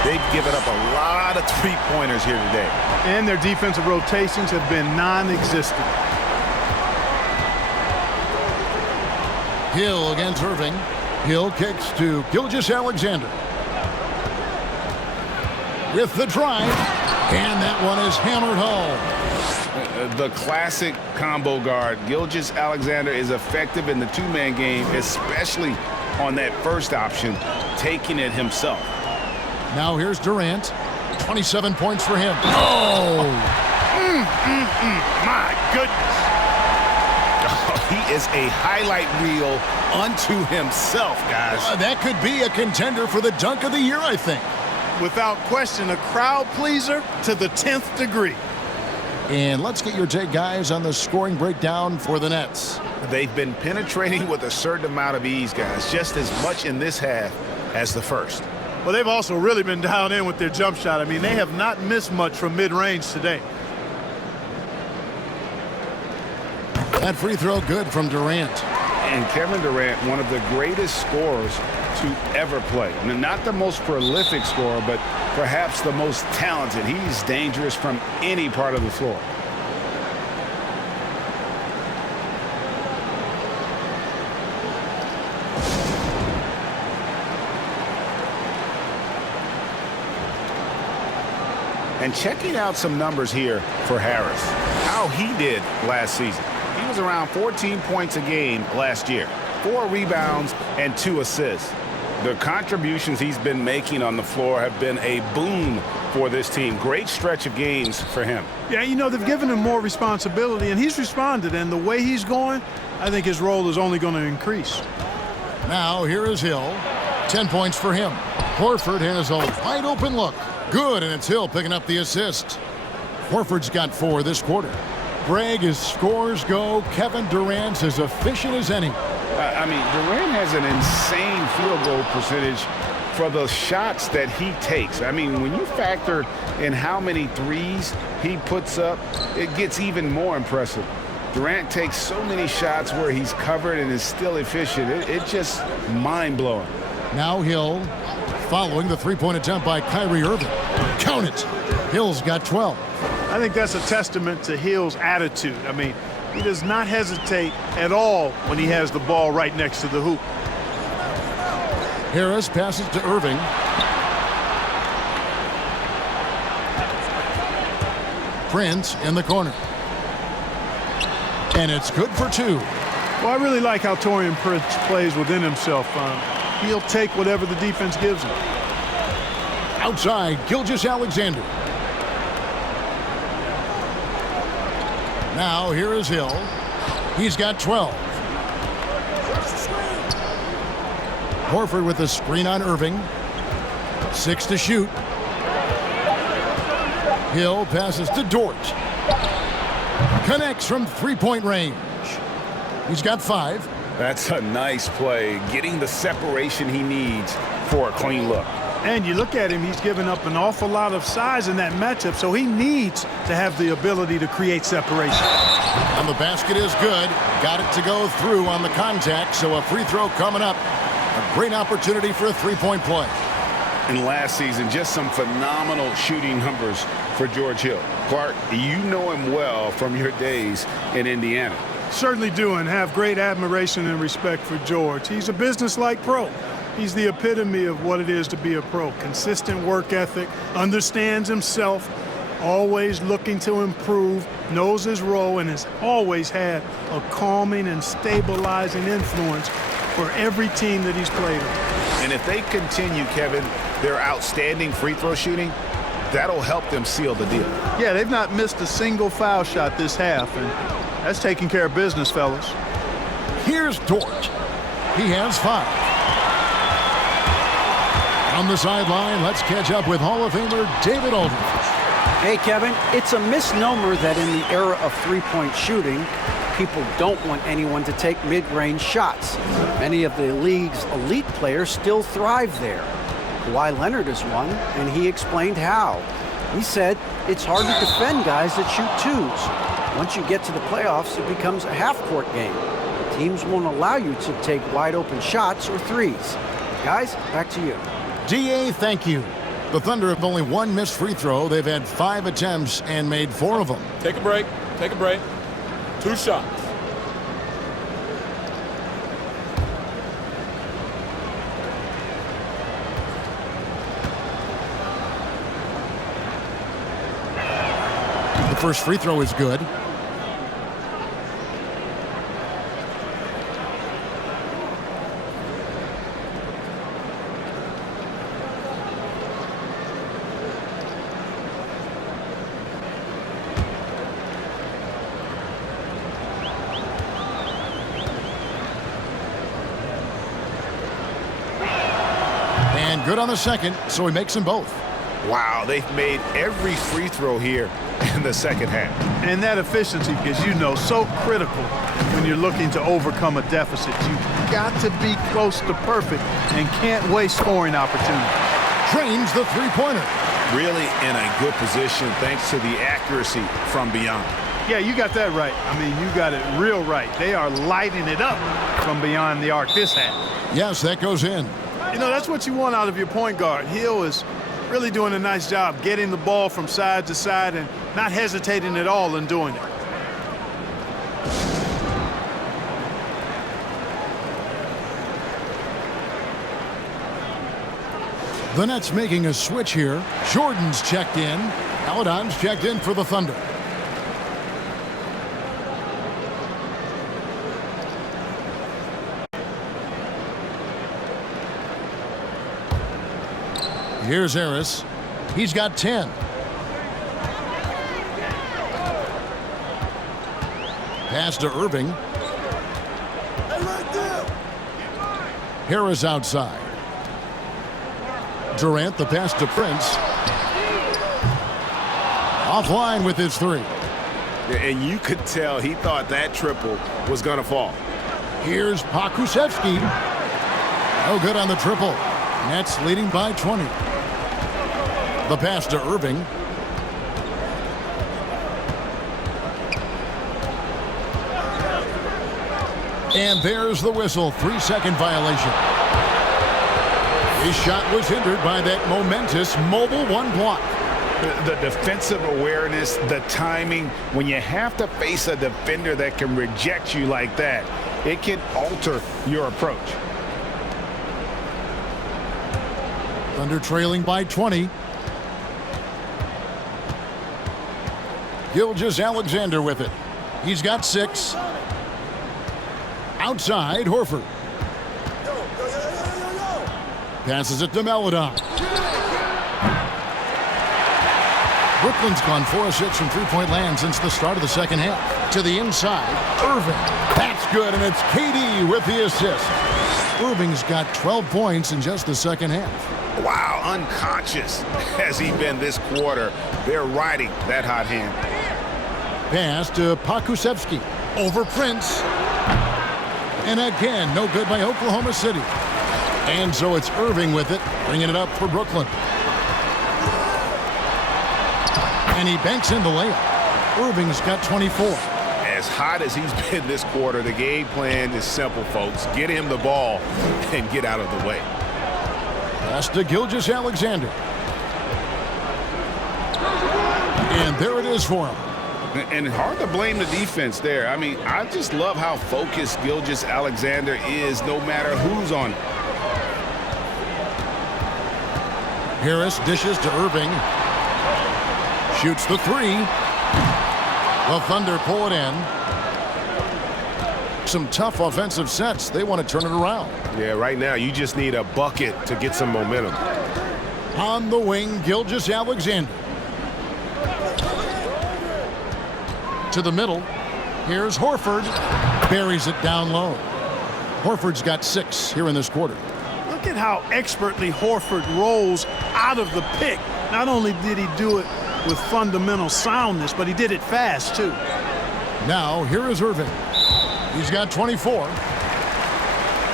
They've given up a lot of three-pointers here today. And their defensive rotations have been non-existent. Hill against Irving. Hill kicks to Gilgeous-Alexander. With the drive. And that one is hammered home. The classic combo guard. Gilgeous-Alexander is effective in the two-man game, especially on that first option, taking it himself. Now here's Durant. 27 points for him. Oh! My goodness. Oh, he is a highlight reel unto himself, guys. That could be a contender for the dunk of the year, I think. Without question, a crowd pleaser to the 10th degree. And let's get your take, guys, on the scoring breakdown for the Nets. They've been penetrating with a certain amount of ease, guys, just as much in this half as the first. Well, they've also really been down in with their jump shot. I mean, they have not missed much from mid-range today. That free throw good from Durant. And Kevin Durant, one of the greatest scorers to ever play. Not the most prolific scorer, but perhaps the most talented. He's dangerous from any part of the floor. And checking out some numbers here for Harris. How he did last season. He was around 14 points a game last year. 4 rebounds and 2 assists. The contributions he's been making on the floor have been a boon for this team. Great stretch of games for him. Yeah, you know, they've given him more responsibility, and he's responded. And the way he's going, I think his role is only going to increase. Now here is Hill. 10 points for him. Horford has a wide open look. Good, and it's Hill picking up the assist. Horford's got 4 this quarter. Greg, as scores go, Kevin Durant's as efficient as any. I mean, Durant has an insane field goal percentage for the shots that he takes. I mean, when you factor in how many threes he puts up, it gets even more impressive. Durant takes so many shots where he's covered and is still efficient. It's just mind-blowing. Now Hill following the three-point attempt by Kyrie Irving. Count it. Hill's got 12. I think that's a testament to Hill's attitude. I mean, he does not hesitate at all when he has the ball right next to the hoop. Harris passes to Irving. Prince in the corner. And it's good for 2. Well, I really like how Taurean Prince plays within himself. He'll take whatever the defense gives him. Outside, Gilgeous-Alexander. Now here is Hill. He's got 12. Horford with the screen on Irving. 6 to shoot. Hill passes to Dort. Connects from three-point range. He's got 5. That's a nice play, getting the separation he needs for a clean look. And you look at him, he's given up an awful lot of size in that matchup, so he needs to have the ability to create separation. And the basket is good. Got it to go through on the contact, so a free throw coming up. A great opportunity for a three-point play. And last season, just some phenomenal shooting numbers for George Hill. Clark, you know him well from your days in Indiana. Certainly do, and have great admiration and respect for George. He's a business-like pro. He's the epitome of what it is to be a pro. Consistent work ethic, understands himself, always looking to improve, knows his role, and has always had a calming and stabilizing influence for every team that he's played on. And if they continue, Kevin, their outstanding free throw shooting, that'll help them seal the deal. Yeah, they've not missed a single foul shot this half, and that's taking care of business, fellas. Here's Dort. He has 5. On the sideline, let's catch up with Hall of Famer David Aldridge. Hey, Kevin, it's a misnomer that in the era of three-point shooting, people don't want anyone to take mid-range shots. Many of the league's elite players still thrive there. Kawhi Leonard is one, and he explained how. He said it's hard to defend guys that shoot twos. Once you get to the playoffs, it becomes a half-court game. Teams won't allow you to take wide-open shots or threes. Guys, back to you. DA, thank you. The Thunder have only 1 missed free throw. They've had 5 attempts and made 4 of them. Take a break. Take a break. 2 shots. The first free throw is good. And good on the second, so he makes them both. Wow, they've made every free throw here in the second half. And that efficiency, as you know, so critical when you're looking to overcome a deficit. You've got to be close to perfect and can't waste scoring opportunities. Drains the three-pointer. Really in a good position thanks to the accuracy from beyond. Yeah, you got that right. I mean, you got it real right. They are lighting it up from beyond the arc this half. Yes, that goes in. You know, that's what you want out of your point guard. Hill is really doing a nice job getting the ball from side to side and not hesitating at all in doing it. The Nets making a switch here. Jordan's checked in. Paladon's checked in for the Thunder. Here's Harris. He's got 10. Pass to Irving. Harris outside. Durant, the pass to Prince. Offline with his 3. And you could tell he thought that triple was going to fall. Here's Pakusevsky. No good on the triple. Nets leading by 20. The pass to Irving. And there's the whistle. 3-second violation. His shot was hindered by that momentous mobile 1 block. The defensive awareness, the timing, when you have to face a defender that can reject you like that, it can alter your approach. Thunder trailing by 20. Gilgeous-Alexander with it. He's got 6. Outside, Horford. Passes it to Melodon. Brooklyn's gone 4 of 6 from three-point land since the start of the second half. To the inside, Irving. That's good, and it's KD with the assist. Irving's got 12 points in just the second half. Wow, unconscious has he been this quarter. They're riding that hot hand. Pass to Pakusevsky. Over Prince. And again, no good by Oklahoma City. And so it's Irving with it, bringing it up for Brooklyn. And he banks in the layup. Irving's got 24. As hot as he's been this quarter, the game plan is simple, folks. Get him the ball and get out of the way. Pass to Gilgeous-Alexander. And there it is for him. And hard to blame the defense there. I mean, I just love how focused Gilgeous-Alexander is no matter who's on it. Harris dishes to Irving. Shoots the 3. The Thunder pull it in. Some tough offensive sets. They want to turn it around. Yeah, right now you just need a bucket to get some momentum. On the wing, Gilgeous-Alexander. To the middle. Here's Horford. Buries it down low. Horford's got 6 here in this quarter. Look at how expertly Horford rolls out of the pick. Not only did he do it with fundamental soundness, but he did it fast, too. Now, here is Irving. He's got 24.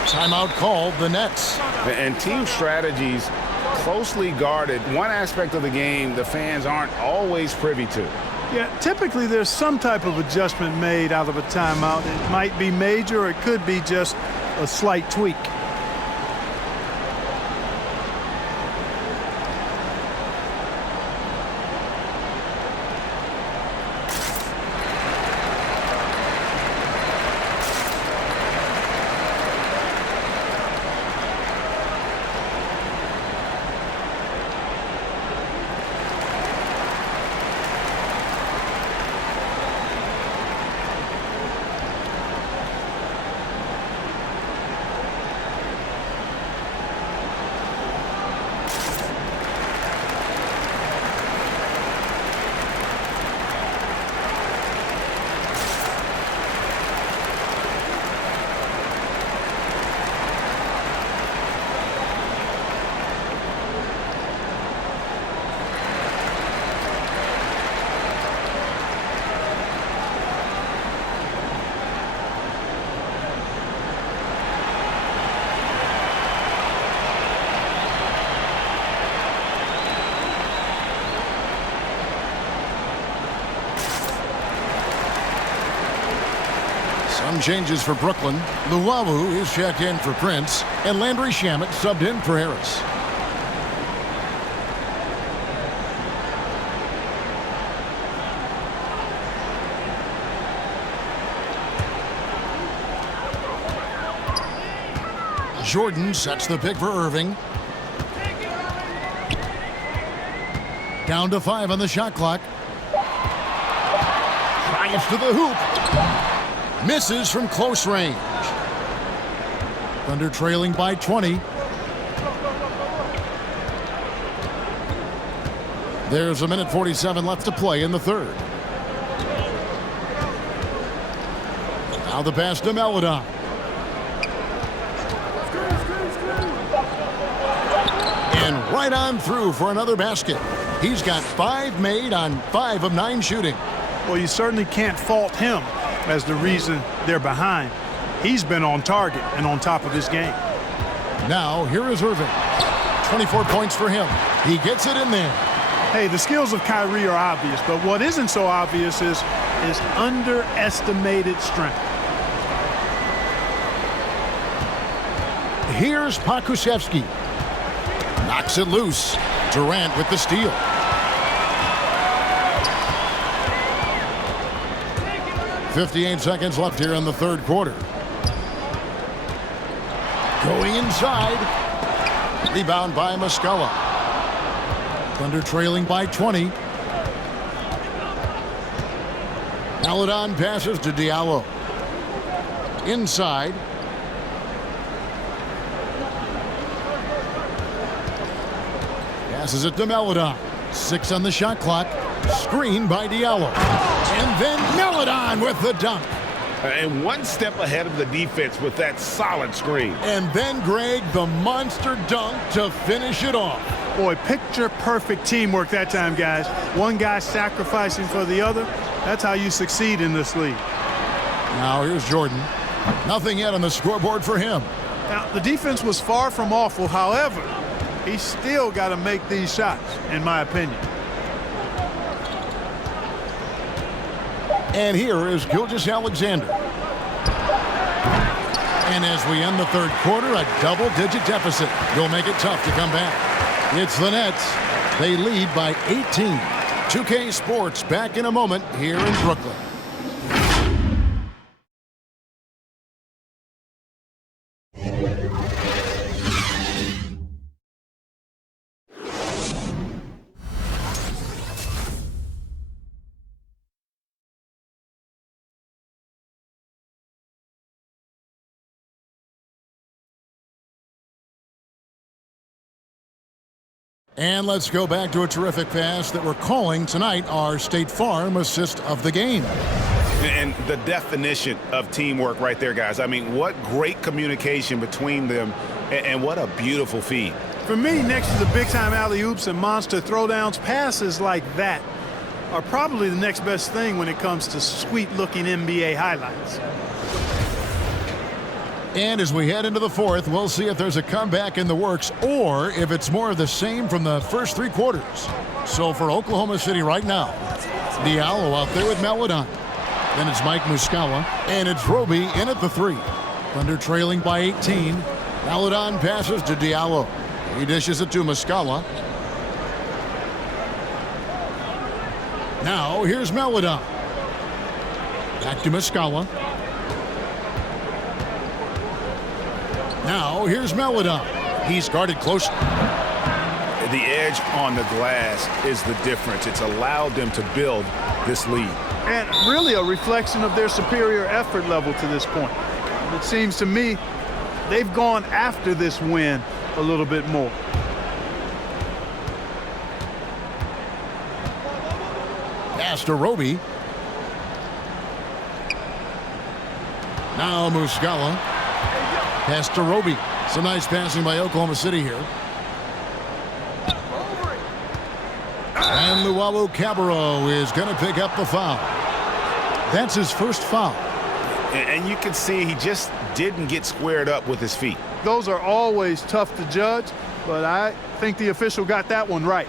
Timeout called, the Nets. And team strategies closely guarded. One aspect of the game the fans aren't always privy to. Yeah, typically there's some type of adjustment made out of a timeout. It might be major, or it could be just a slight tweak. Some changes for Brooklyn. Luwawu is checked in for Prince, and Landry Shamet subbed in for Harris. Jordan sets the pick for Irving. Down to 5 on the shot clock. Drives to the hoop. Misses from close range. Thunder trailing by 20. There's a minute 47 left to play in the third. Now the pass to Meladon. And right on through for another basket. He's got 5 made on 5 of 9 shooting. Well, you certainly can't fault him as the reason they're behind. He's been on target and on top of his game. Now, here is Irving. 24 points for him. He gets it in there. Hey, the skills of Kyrie are obvious, but what isn't so obvious is his underestimated strength. Here's Pokusevski. Knocks it loose. Durant with the steal. .58 seconds left here in the third quarter. Going inside. Rebound by Muscala. Thunder trailing by 20. Meladon passes to Diallo. Inside. Passes it to Meladon. 6 on the shot clock. Screen by Diallo. And then Meladon with the dunk. And one step ahead of the defense with that solid screen. And then Greg, the monster dunk to finish it off. Boy, picture-perfect teamwork that time, guys. One guy sacrificing for the other. That's how you succeed in this league. Now here's Jordan. Nothing yet on the scoreboard for him. Now, the defense was far from awful. However, he's still got to make these shots, in my opinion. And here is Gilgeous-Alexander. And as we end the third quarter, a double-digit deficit will make it tough to come back. It's the Nets. They lead by 18. 2K Sports back in a moment here in Brooklyn. And let's go back to a terrific pass that we're calling tonight our State Farm assist of the game. And the definition of teamwork right there, guys. I mean, what great communication between them, and what a beautiful feed. For me, next to the big-time alley-oops and monster throwdowns, passes like that are probably the next best thing when it comes to sweet-looking NBA highlights. And as we head into the fourth, we'll see if there's a comeback in the works or if it's more of the same from the first 3 quarters. So for Oklahoma City right now, Diallo out there with Meladon. Then it's Mike Muscala, and it's Roby in at the 3. Thunder trailing by 18. Meladon passes to Diallo. He dishes it to Muscala. Now here's Meladon. Back to Muscala. Now here's Meladon. He's guarded close. The edge on the glass is the difference. It's allowed them to build this lead. And really a reflection of their superior effort level to this point. It seems to me they've gone after this win a little bit more. Pass to Roby. Now Muscala. Pass to Roby. Some nice passing by Oklahoma City here. And Luwawu-Cabarrot is going to pick up the foul. That's his first foul. And you can see he just didn't get squared up with his feet. Those are always tough to judge, but I think the official got that one right.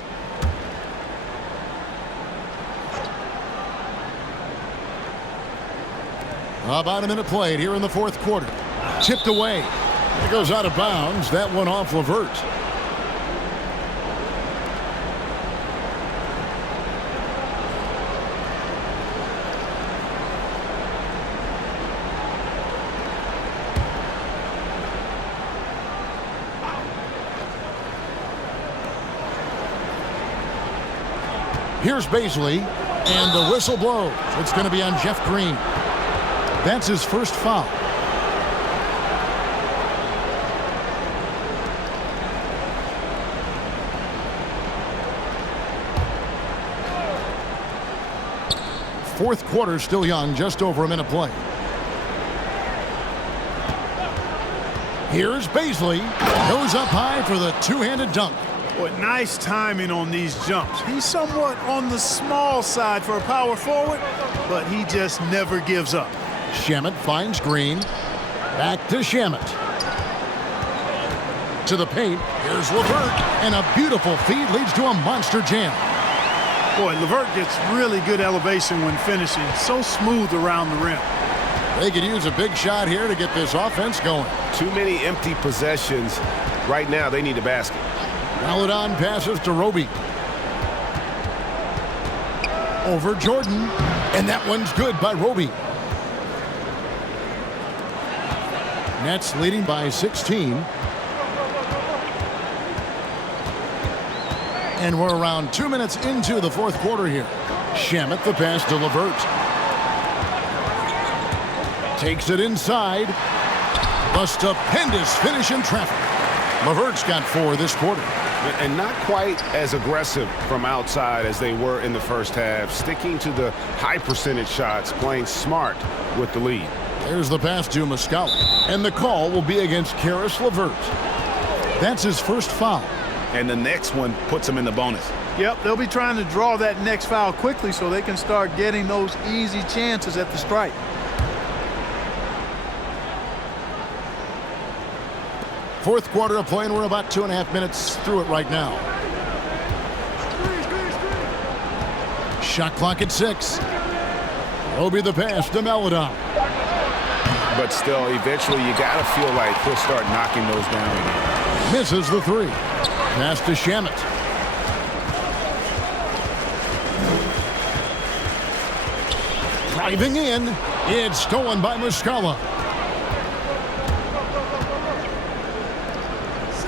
About a minute played here in the fourth quarter. Tipped away. It goes out of bounds. That one off Levert. Here's Baisley, and the whistle blows. It's going to be on Jeff Green. That's his first foul. fourth quarter still young, just over a minute play. Here's Baisley. Goes up high for the two-handed dunk. Boy, nice timing on these jumps. He's somewhat on the small side for a power forward, but he just never gives up. Shamet finds Green. Back to Shamet. To the paint. Here's LeVert. And a beautiful feed leads to a monster jam. Boy, LeVert gets really good elevation when finishing. So smooth around the rim. They could use a big shot here to get this offense going. Too many empty possessions. Right now, they need a basket. Maladon passes to Roby. Over Jordan. And that one's good by Roby. Nets leading by 16. And we're around 2 minutes into the fourth quarter here. Shamet the pass to LeVert. Takes it inside. A stupendous finish in traffic. LeVert's got 4 this quarter. And not quite as aggressive from outside as they were in the first half. Sticking to the high percentage shots, playing smart with the lead. There's the pass to Muscala. And the call will be against Karis LeVert. That's his first foul. And the next one puts him in the bonus. Yep, they'll be trying to draw that next foul quickly so they can start getting those easy chances at the stripe. Fourth quarter of play, and we're about 2.5 minutes through it right now. Shot clock at 6. Roby the pass to Maladon. But still, eventually, you got to feel like he'll start knocking those down again. Misses the 3. Pass to Shamet. Driving in. It's stolen by Muscala.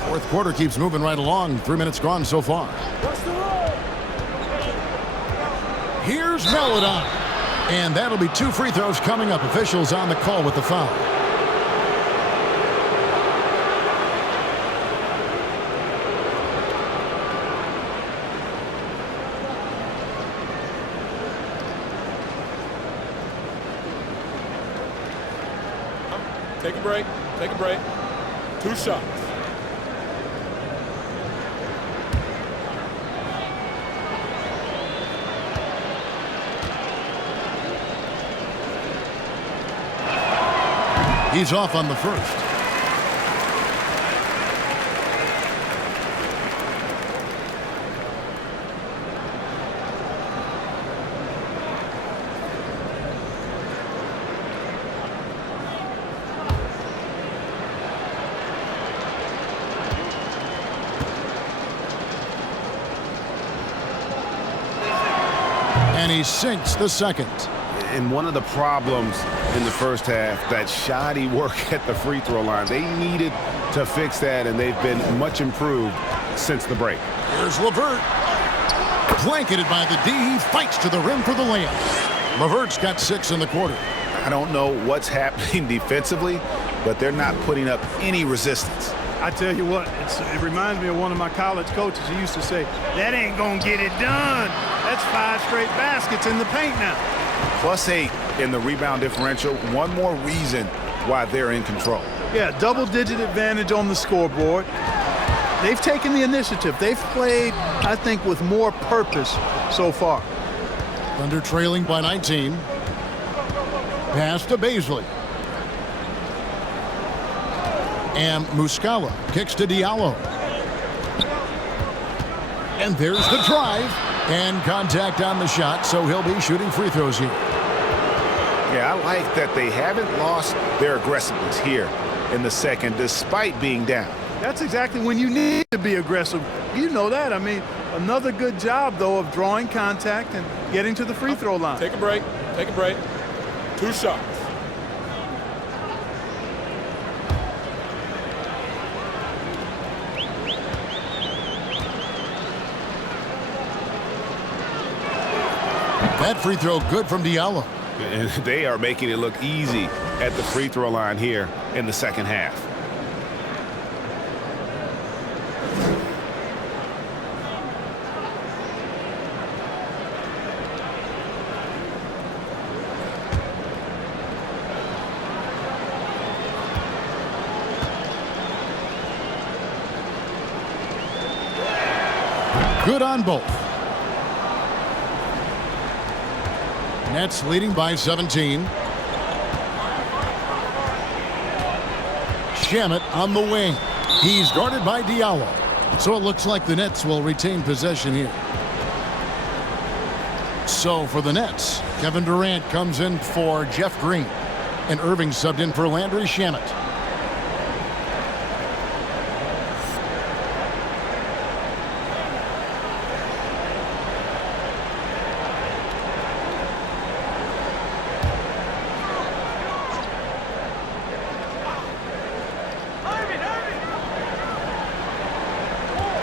Fourth quarter keeps moving right along. 3 minutes gone so far. Here's Maladon. And that'll be 2 free throws coming up. Officials on the call with the foul. Take a break. Take a break. 2 shots. He's off on the first. And he sinks the second. And one of the problems in the first half, that shoddy work at the free throw line. They needed to fix that, and they've been much improved since the break. Here's LeVert. Blanketed by the D. He fights to the rim for the layup. LeVert's got 6 in the quarter. I don't know what's happening defensively, but they're not putting up any resistance. I tell you what, it reminds me of one of my college coaches. He used to say, that ain't going to get it done. That's 5 straight baskets in the paint now. +8 in the rebound differential. One more reason why they're in control. Yeah, double-digit advantage on the scoreboard. They've taken the initiative. They've played, I think, with more purpose so far. Thunder trailing by 19. Pass to Baisley. And Muscala kicks to Diallo. And there's the drive. And contact on the shot, so he'll be shooting free throws here. Yeah, I like that they haven't lost their aggressiveness here in the second, despite being down. That's exactly when you need to be aggressive. You know that. I mean, another good job, though, of drawing contact and getting to the free throw line. Take a break. Take a break. 2 shots. That free throw good from Diallo. And they are making it look easy at the free throw line here in the second half. Good on both. Nets leading by 17. Shamet on the wing. He's guarded by Diallo. So it looks like the Nets will retain possession here. So for the Nets, Kevin Durant comes in for Jeff Green. And Irving subbed in for Landry Shamet.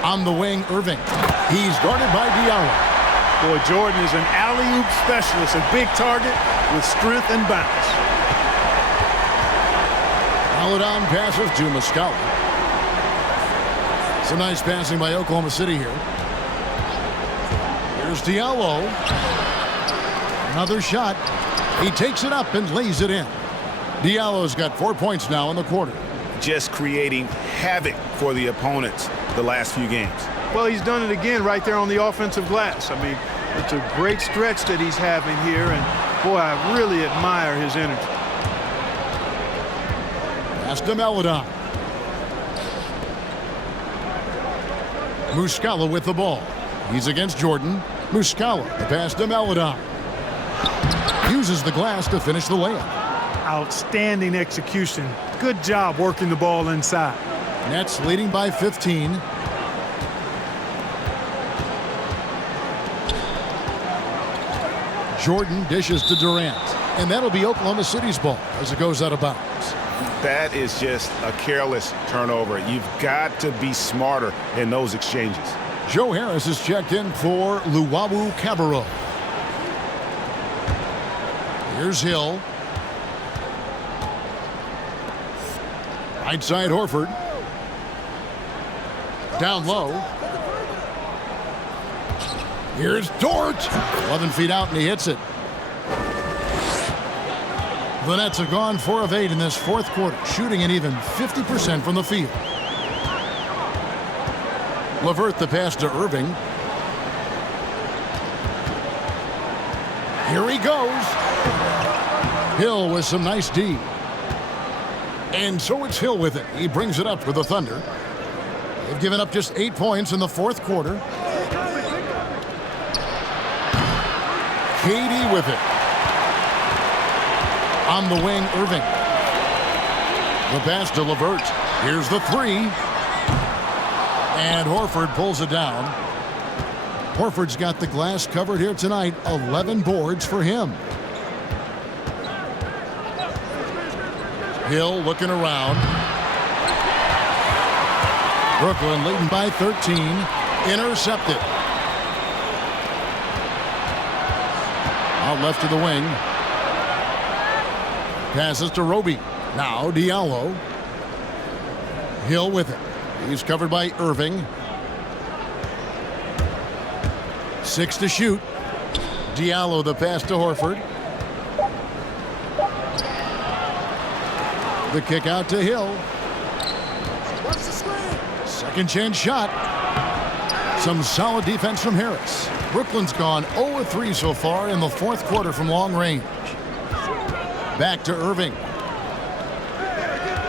On the wing, Irving. He's guarded by Diallo. Boy, Jordan is an alley-oop specialist, a big target with strength and bounce. Paladon passes to Muscala. Some nice passing by Oklahoma City here. Here's Diallo. Another shot. He takes it up and lays it in. Diallo's got 4 points now in the quarter. Just creating havoc for the opponents the last few games. Well, he's done it again right there on the offensive glass. I mean, it's a great stretch that he's having here, and boy, I really admire his energy. Pass to Paladon. Muscala with the ball. He's against Jordan. Muscala, the pass to Paladon. Uses the glass to finish the layup. Outstanding execution. Good job working the ball inside. Nets leading by 15. Jordan dishes to Durant. And that'll be Oklahoma City's ball as it goes out of bounds. That is just a careless turnover. You've got to be smarter in those exchanges. Joe Harris is checked in for Luwawu Cabarro. Here's Hill. Right side Horford. Down low. Here's Dort. 11 feet out and he hits it. The Nets have gone 4 of 8 in this fourth quarter, shooting an even 50% from the field. LeVert the pass to Irving. Here he goes. Hill with some nice D. And so it's Hill with it. He brings it up for the Thunder. They've given up just 8 points in the fourth quarter. KD with it. On the wing, Irving. The pass to LeVert. Here's the three. And Horford pulls it down. Horford's got the glass covered here tonight. 11 boards for him. Hill looking around. Brooklyn leading by 13. Intercepted. Out left to the wing. Passes to Roby. Now Diallo. Hill with it. He's covered by Irving. 6 to shoot. Diallo the pass to Horford. The kick out to Hill. Second chance shot. Some solid defense from Harris. Brooklyn's gone 0-3 so far in the fourth quarter from long range. Back to Irving.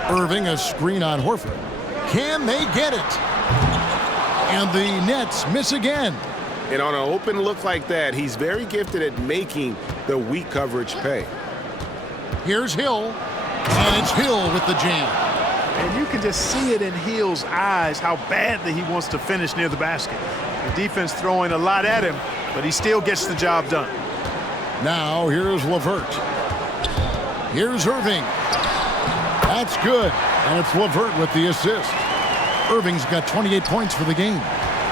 Irving, a screen on Horford. Can they get it? And the Nets miss again. And on an open look like that, he's very gifted at making the weak coverage pay. Here's Hill. And it's Hill with the jam. And you can just see it in Hill's eyes how badly he wants to finish near the basket. The defense throwing a lot at him, but he still gets the job done. Now here's LeVert. Here's Irving. That's good. And it's LeVert with the assist. Irving's got 28 points for the game.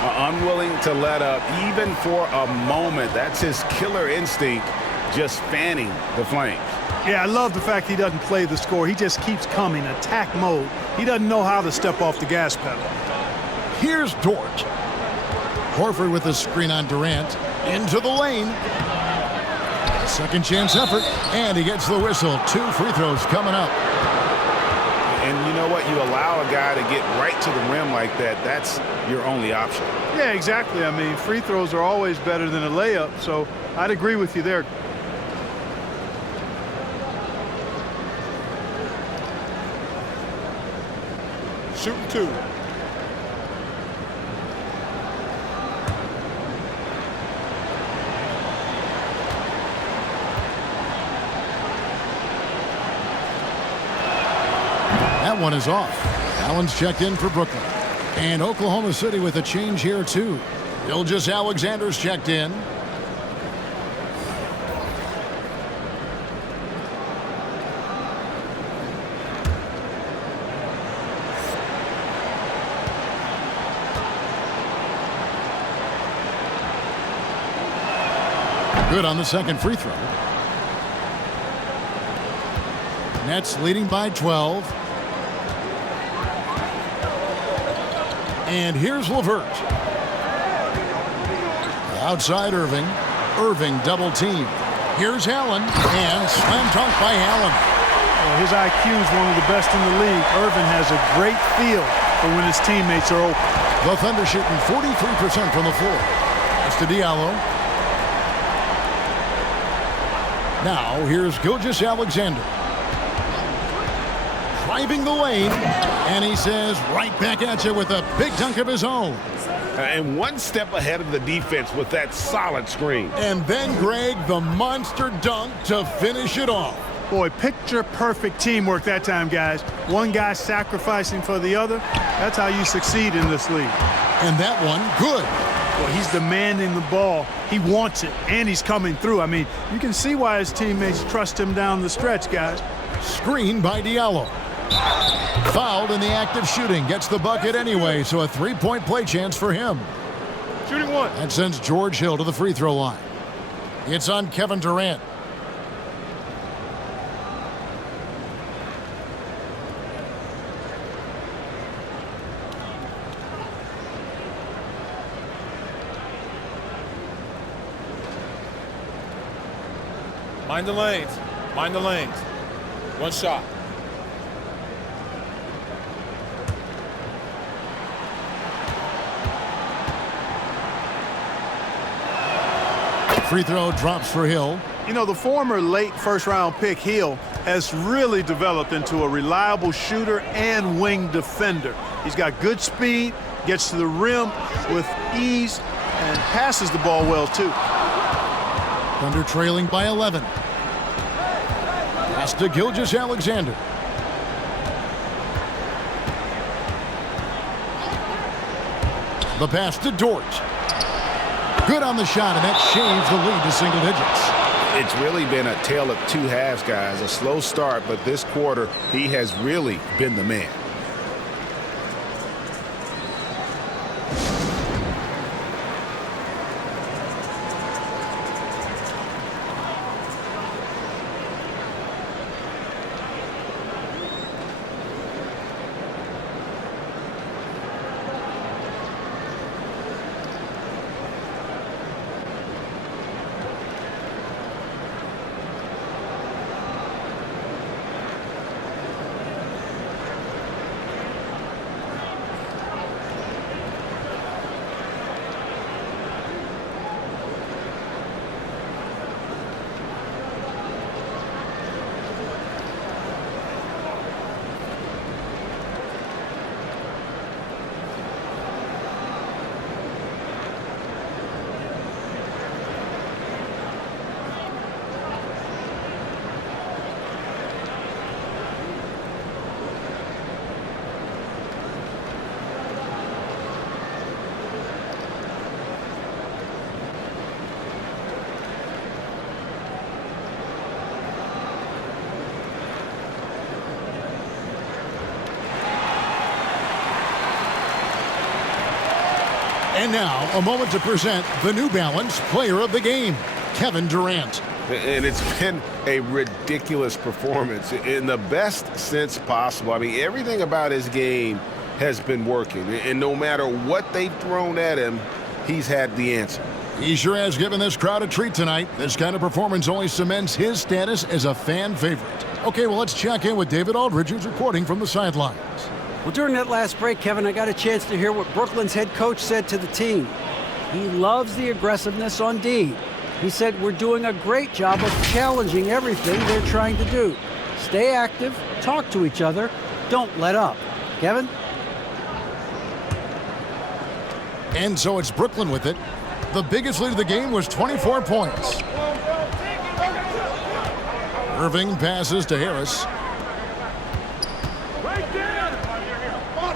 Unwilling to let up even for a moment. That's his killer instinct, just fanning the flames. Yeah, I love the fact he doesn't play the score. He just keeps coming, attack mode. He doesn't know how to step off the gas pedal. Here's Dort. Horford with a screen on Durant. Into the lane. Second chance effort. And he gets the whistle. 2 free throws coming up. And you know what? what? You allow a guy to get right to the rim like that. That's your only option. Yeah, exactly. I mean, free throws are always better than a layup, so I'd agree with you there. Shooting 2. That one is off. Allen's checked in for Brooklyn. And Oklahoma City with a change here, too. Gilgeous Alexander's checked in. Good on the second free throw. Nets leading by 12. And here's LeVert. Outside Irving. Irving double team. Here's Allen. And slam dunk by Allen. Well, his IQ is one of the best in the league. Irving has a great feel for when his teammates are open. The Thunder shooting 43% from the floor. That's to Diallo. Now here's Gilgeous Alexander. Driving the lane, and he says right back at you with a big dunk of his own. And one step ahead of the defense with that solid screen. And then, Greg, the monster dunk to finish it off. Boy, picture-perfect teamwork that time, guys. One guy sacrificing for the other. That's how you succeed in this league. And that one, good. Well, he's demanding the ball. He wants it, and he's coming through. I mean, you can see why his teammates trust him down the stretch, guys. Screen by Diallo. Fouled in the act of shooting. Gets the bucket anyway, so a three-point play chance for him. Shooting 1. That sends George Hill to the free throw line. It's on Kevin Durant. Mind the lanes. Mind the lanes. One shot. Free throw drops for Hill. You know, the former late first-round pick, Hill, has really developed into a reliable shooter and wing defender. He's got good speed, gets to the rim with ease, and passes the ball well, too. Thunder trailing by 11. Pass to Gilgeous Alexander. The pass to Dort. Good on the shot, and that shaves the lead to single digits. It's really been a tale of two halves, guys. A slow start, but this quarter, he has really been the man. And now, a moment to present the New Balance Player of the Game, Kevin Durant. And it's been a ridiculous performance in the best sense possible. I mean, everything about his game has been working. And no matter what they've thrown at him, he's had the answer. He sure has given this crowd a treat tonight. This kind of performance only cements his status as a fan favorite. Okay, well, let's check in with David Aldridge, who's reporting from the sidelines. Well, during that last break, Kevin, I got a chance to hear what Brooklyn's head coach said to the team. He loves the aggressiveness on D. He said, we're doing a great job of challenging everything they're trying to do. Stay active, talk to each other, don't let up. Kevin? And so it's Brooklyn with it. The biggest lead of the game was 24 points. Irving passes to Harris.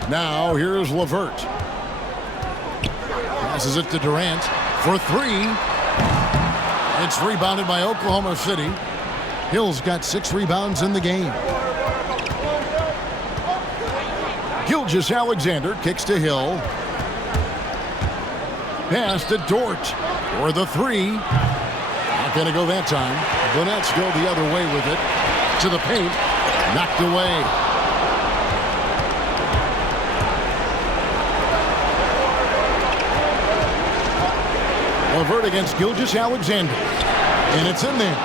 Now here's LeVert. Passes it to Durant for three. It's rebounded by Oklahoma City. Hill's got 6 rebounds in the game. Gilgeous-Alexander kicks to Hill. Pass to Dort for the three. Not going to go that time. The Nets go the other way with it. To the paint. Knocked away. LeVert against Gilgeous-Alexander. And it's in there.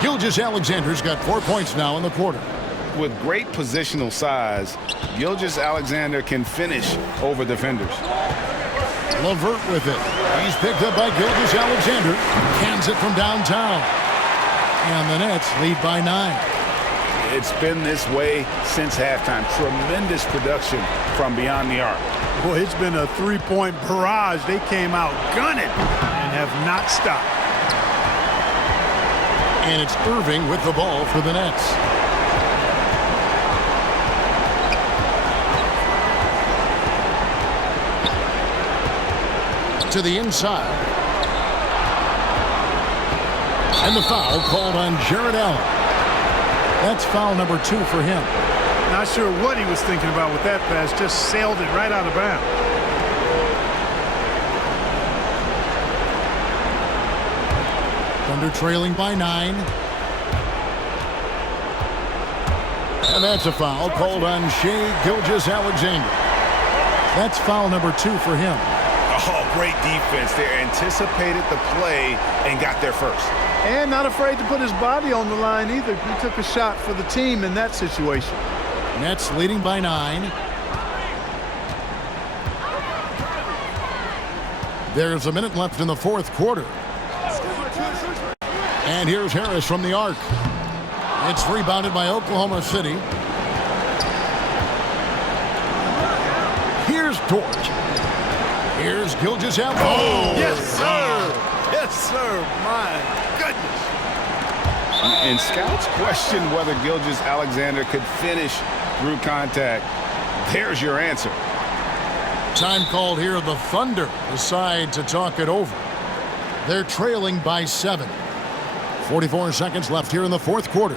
Gilgeous-Alexander's got 4 points now in the quarter. With great positional size, Gilgeous-Alexander can finish over defenders. LeVert with it. He's picked up by Gilgeous-Alexander. Cans it from downtown. And the Nets lead by 9. It's been this way since halftime. Tremendous production from beyond the arc. Boy, it's been a three-point barrage. They came out gunning and have not stopped. And it's Irving with the ball for the Nets. To the inside. And the foul called on Jared Allen. That's foul number 2 for him. Not sure what he was thinking about with that pass. Just sailed it right out of bounds. Thunder trailing by 9. And that's a foul called on Shai Gilgeous-Alexander. That's foul number 2 for him. Oh, great defense. They anticipated the play and got there first. And not afraid to put his body on the line either. He took a shot for the team in that situation. Nets leading by 9. There's a minute left in the fourth quarter. And here's Harris from the arc. It's rebounded by Oklahoma City. Here's Dort. Here's Gilgeous-Alexander. Oh, yes, sir. Yes, sir. My goodness. And scouts question whether Gilgeous-Alexander could finish through contact. There's your answer. Time called here. The Thunder decide to talk it over. They're trailing by 7. 44 seconds left here in the fourth quarter.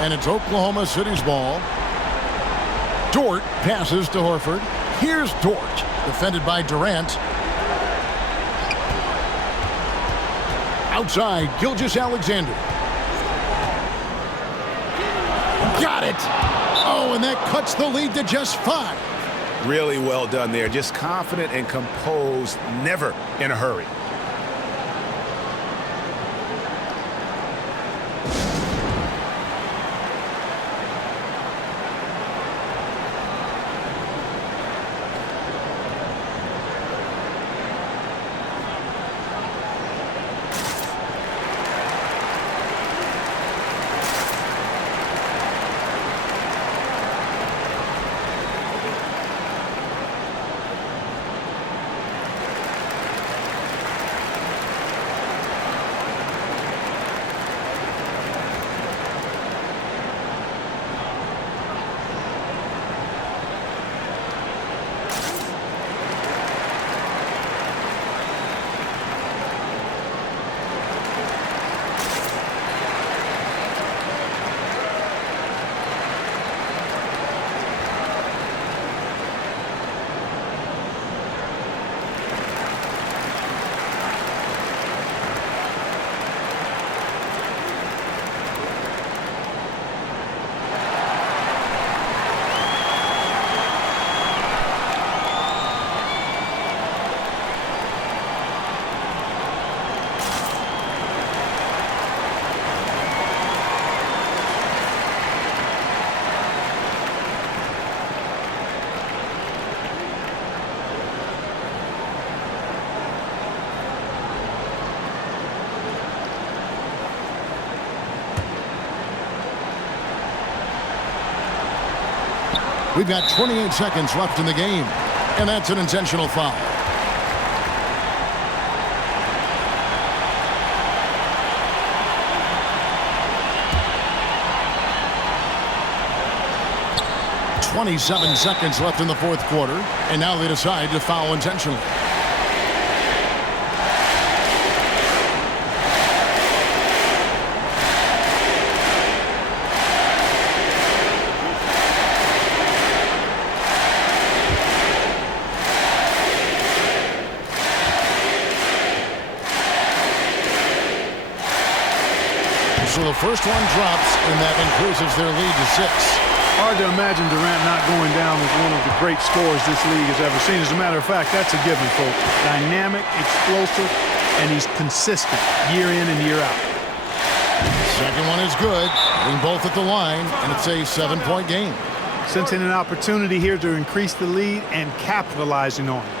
And it's Oklahoma City's ball. Dort passes to Horford. Here's Dort, defended by Durant. Outside, Gilgeous-Alexander. Got it! Oh, and that cuts the lead to just 5. Really well done there. Just confident and composed, never in a hurry. We've got 28 seconds left in the game, and that's an intentional foul. "27 seconds left in the fourth quarter, and now they decide to foul intentionally. So the first one drops, and that increases their lead to 6. Hard to imagine Durant not going down as one of the great scorers this league has ever seen. As a matter of fact, that's a given, folks. Dynamic, explosive, and he's consistent year in and year out. Second one is good. Putting both at the line, and it's a 7-point game. Sensing an opportunity here to increase the lead and capitalizing on it.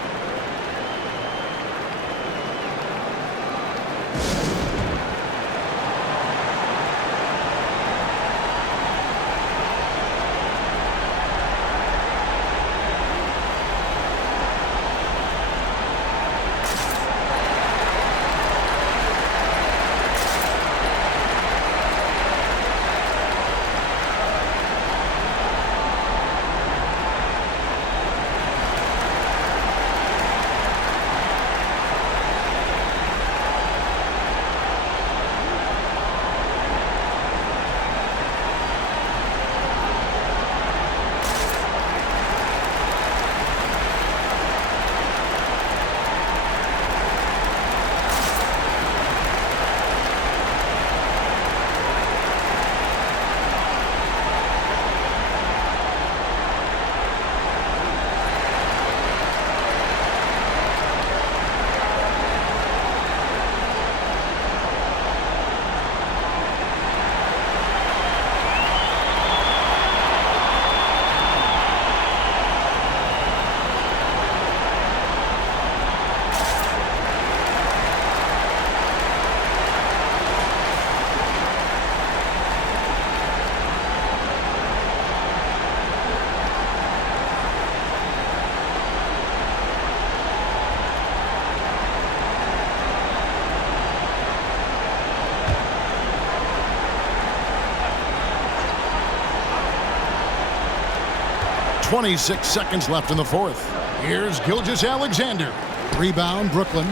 "26 seconds left in the fourth. Here's Gilgeous-Alexander. Rebound, Brooklyn.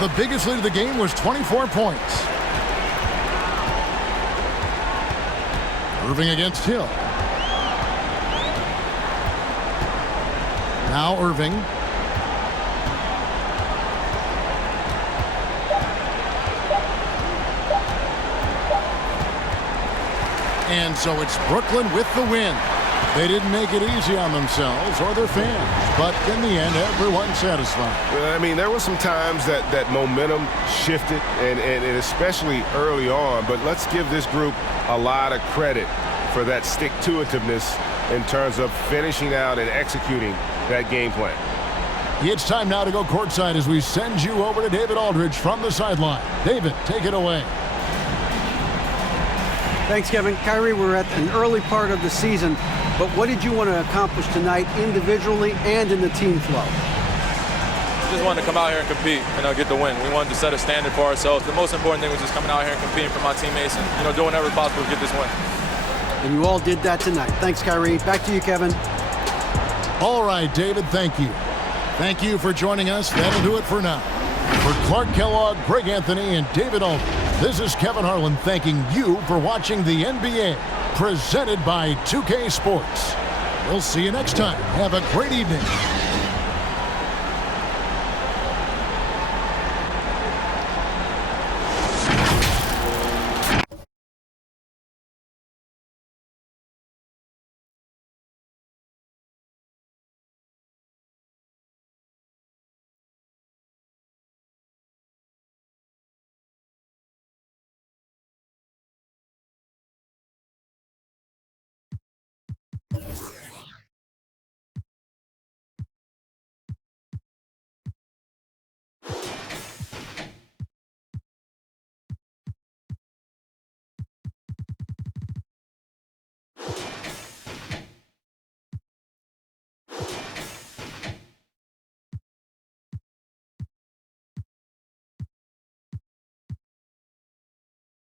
The biggest lead of the game was 24 points. Irving against Hill. Now Irving. And so it's Brooklyn with the win. They didn't make it easy on themselves or their fans, but in the end, everyone's satisfied. I mean, there were some times that momentum shifted, and especially early on, but let's give this group a lot of credit for that stick-to-itiveness in terms of finishing out and executing that game plan. It's time now to go courtside as we send you over to David Aldridge from the sideline. David, take it away. Thanks, Kevin. Kyrie, we're at an early part of the season, but what did you want to accomplish tonight individually and in the team flow? Just wanted to come out here and compete and get the win. We wanted to set a standard for ourselves. The most important thing was just coming out here and competing for my teammates and doing whatever possible to get this win. And you all did that tonight. Thanks, Kyrie. Back to you, Kevin. All right, David, thank you. Thank you for joining us. That'll do it for now. For Clark Kellogg, Greg Anthony, and David Aldridge, this is Kevin Harlan thanking you for watching the NBA, presented by 2K Sports. We'll see you next time. Have a great evening.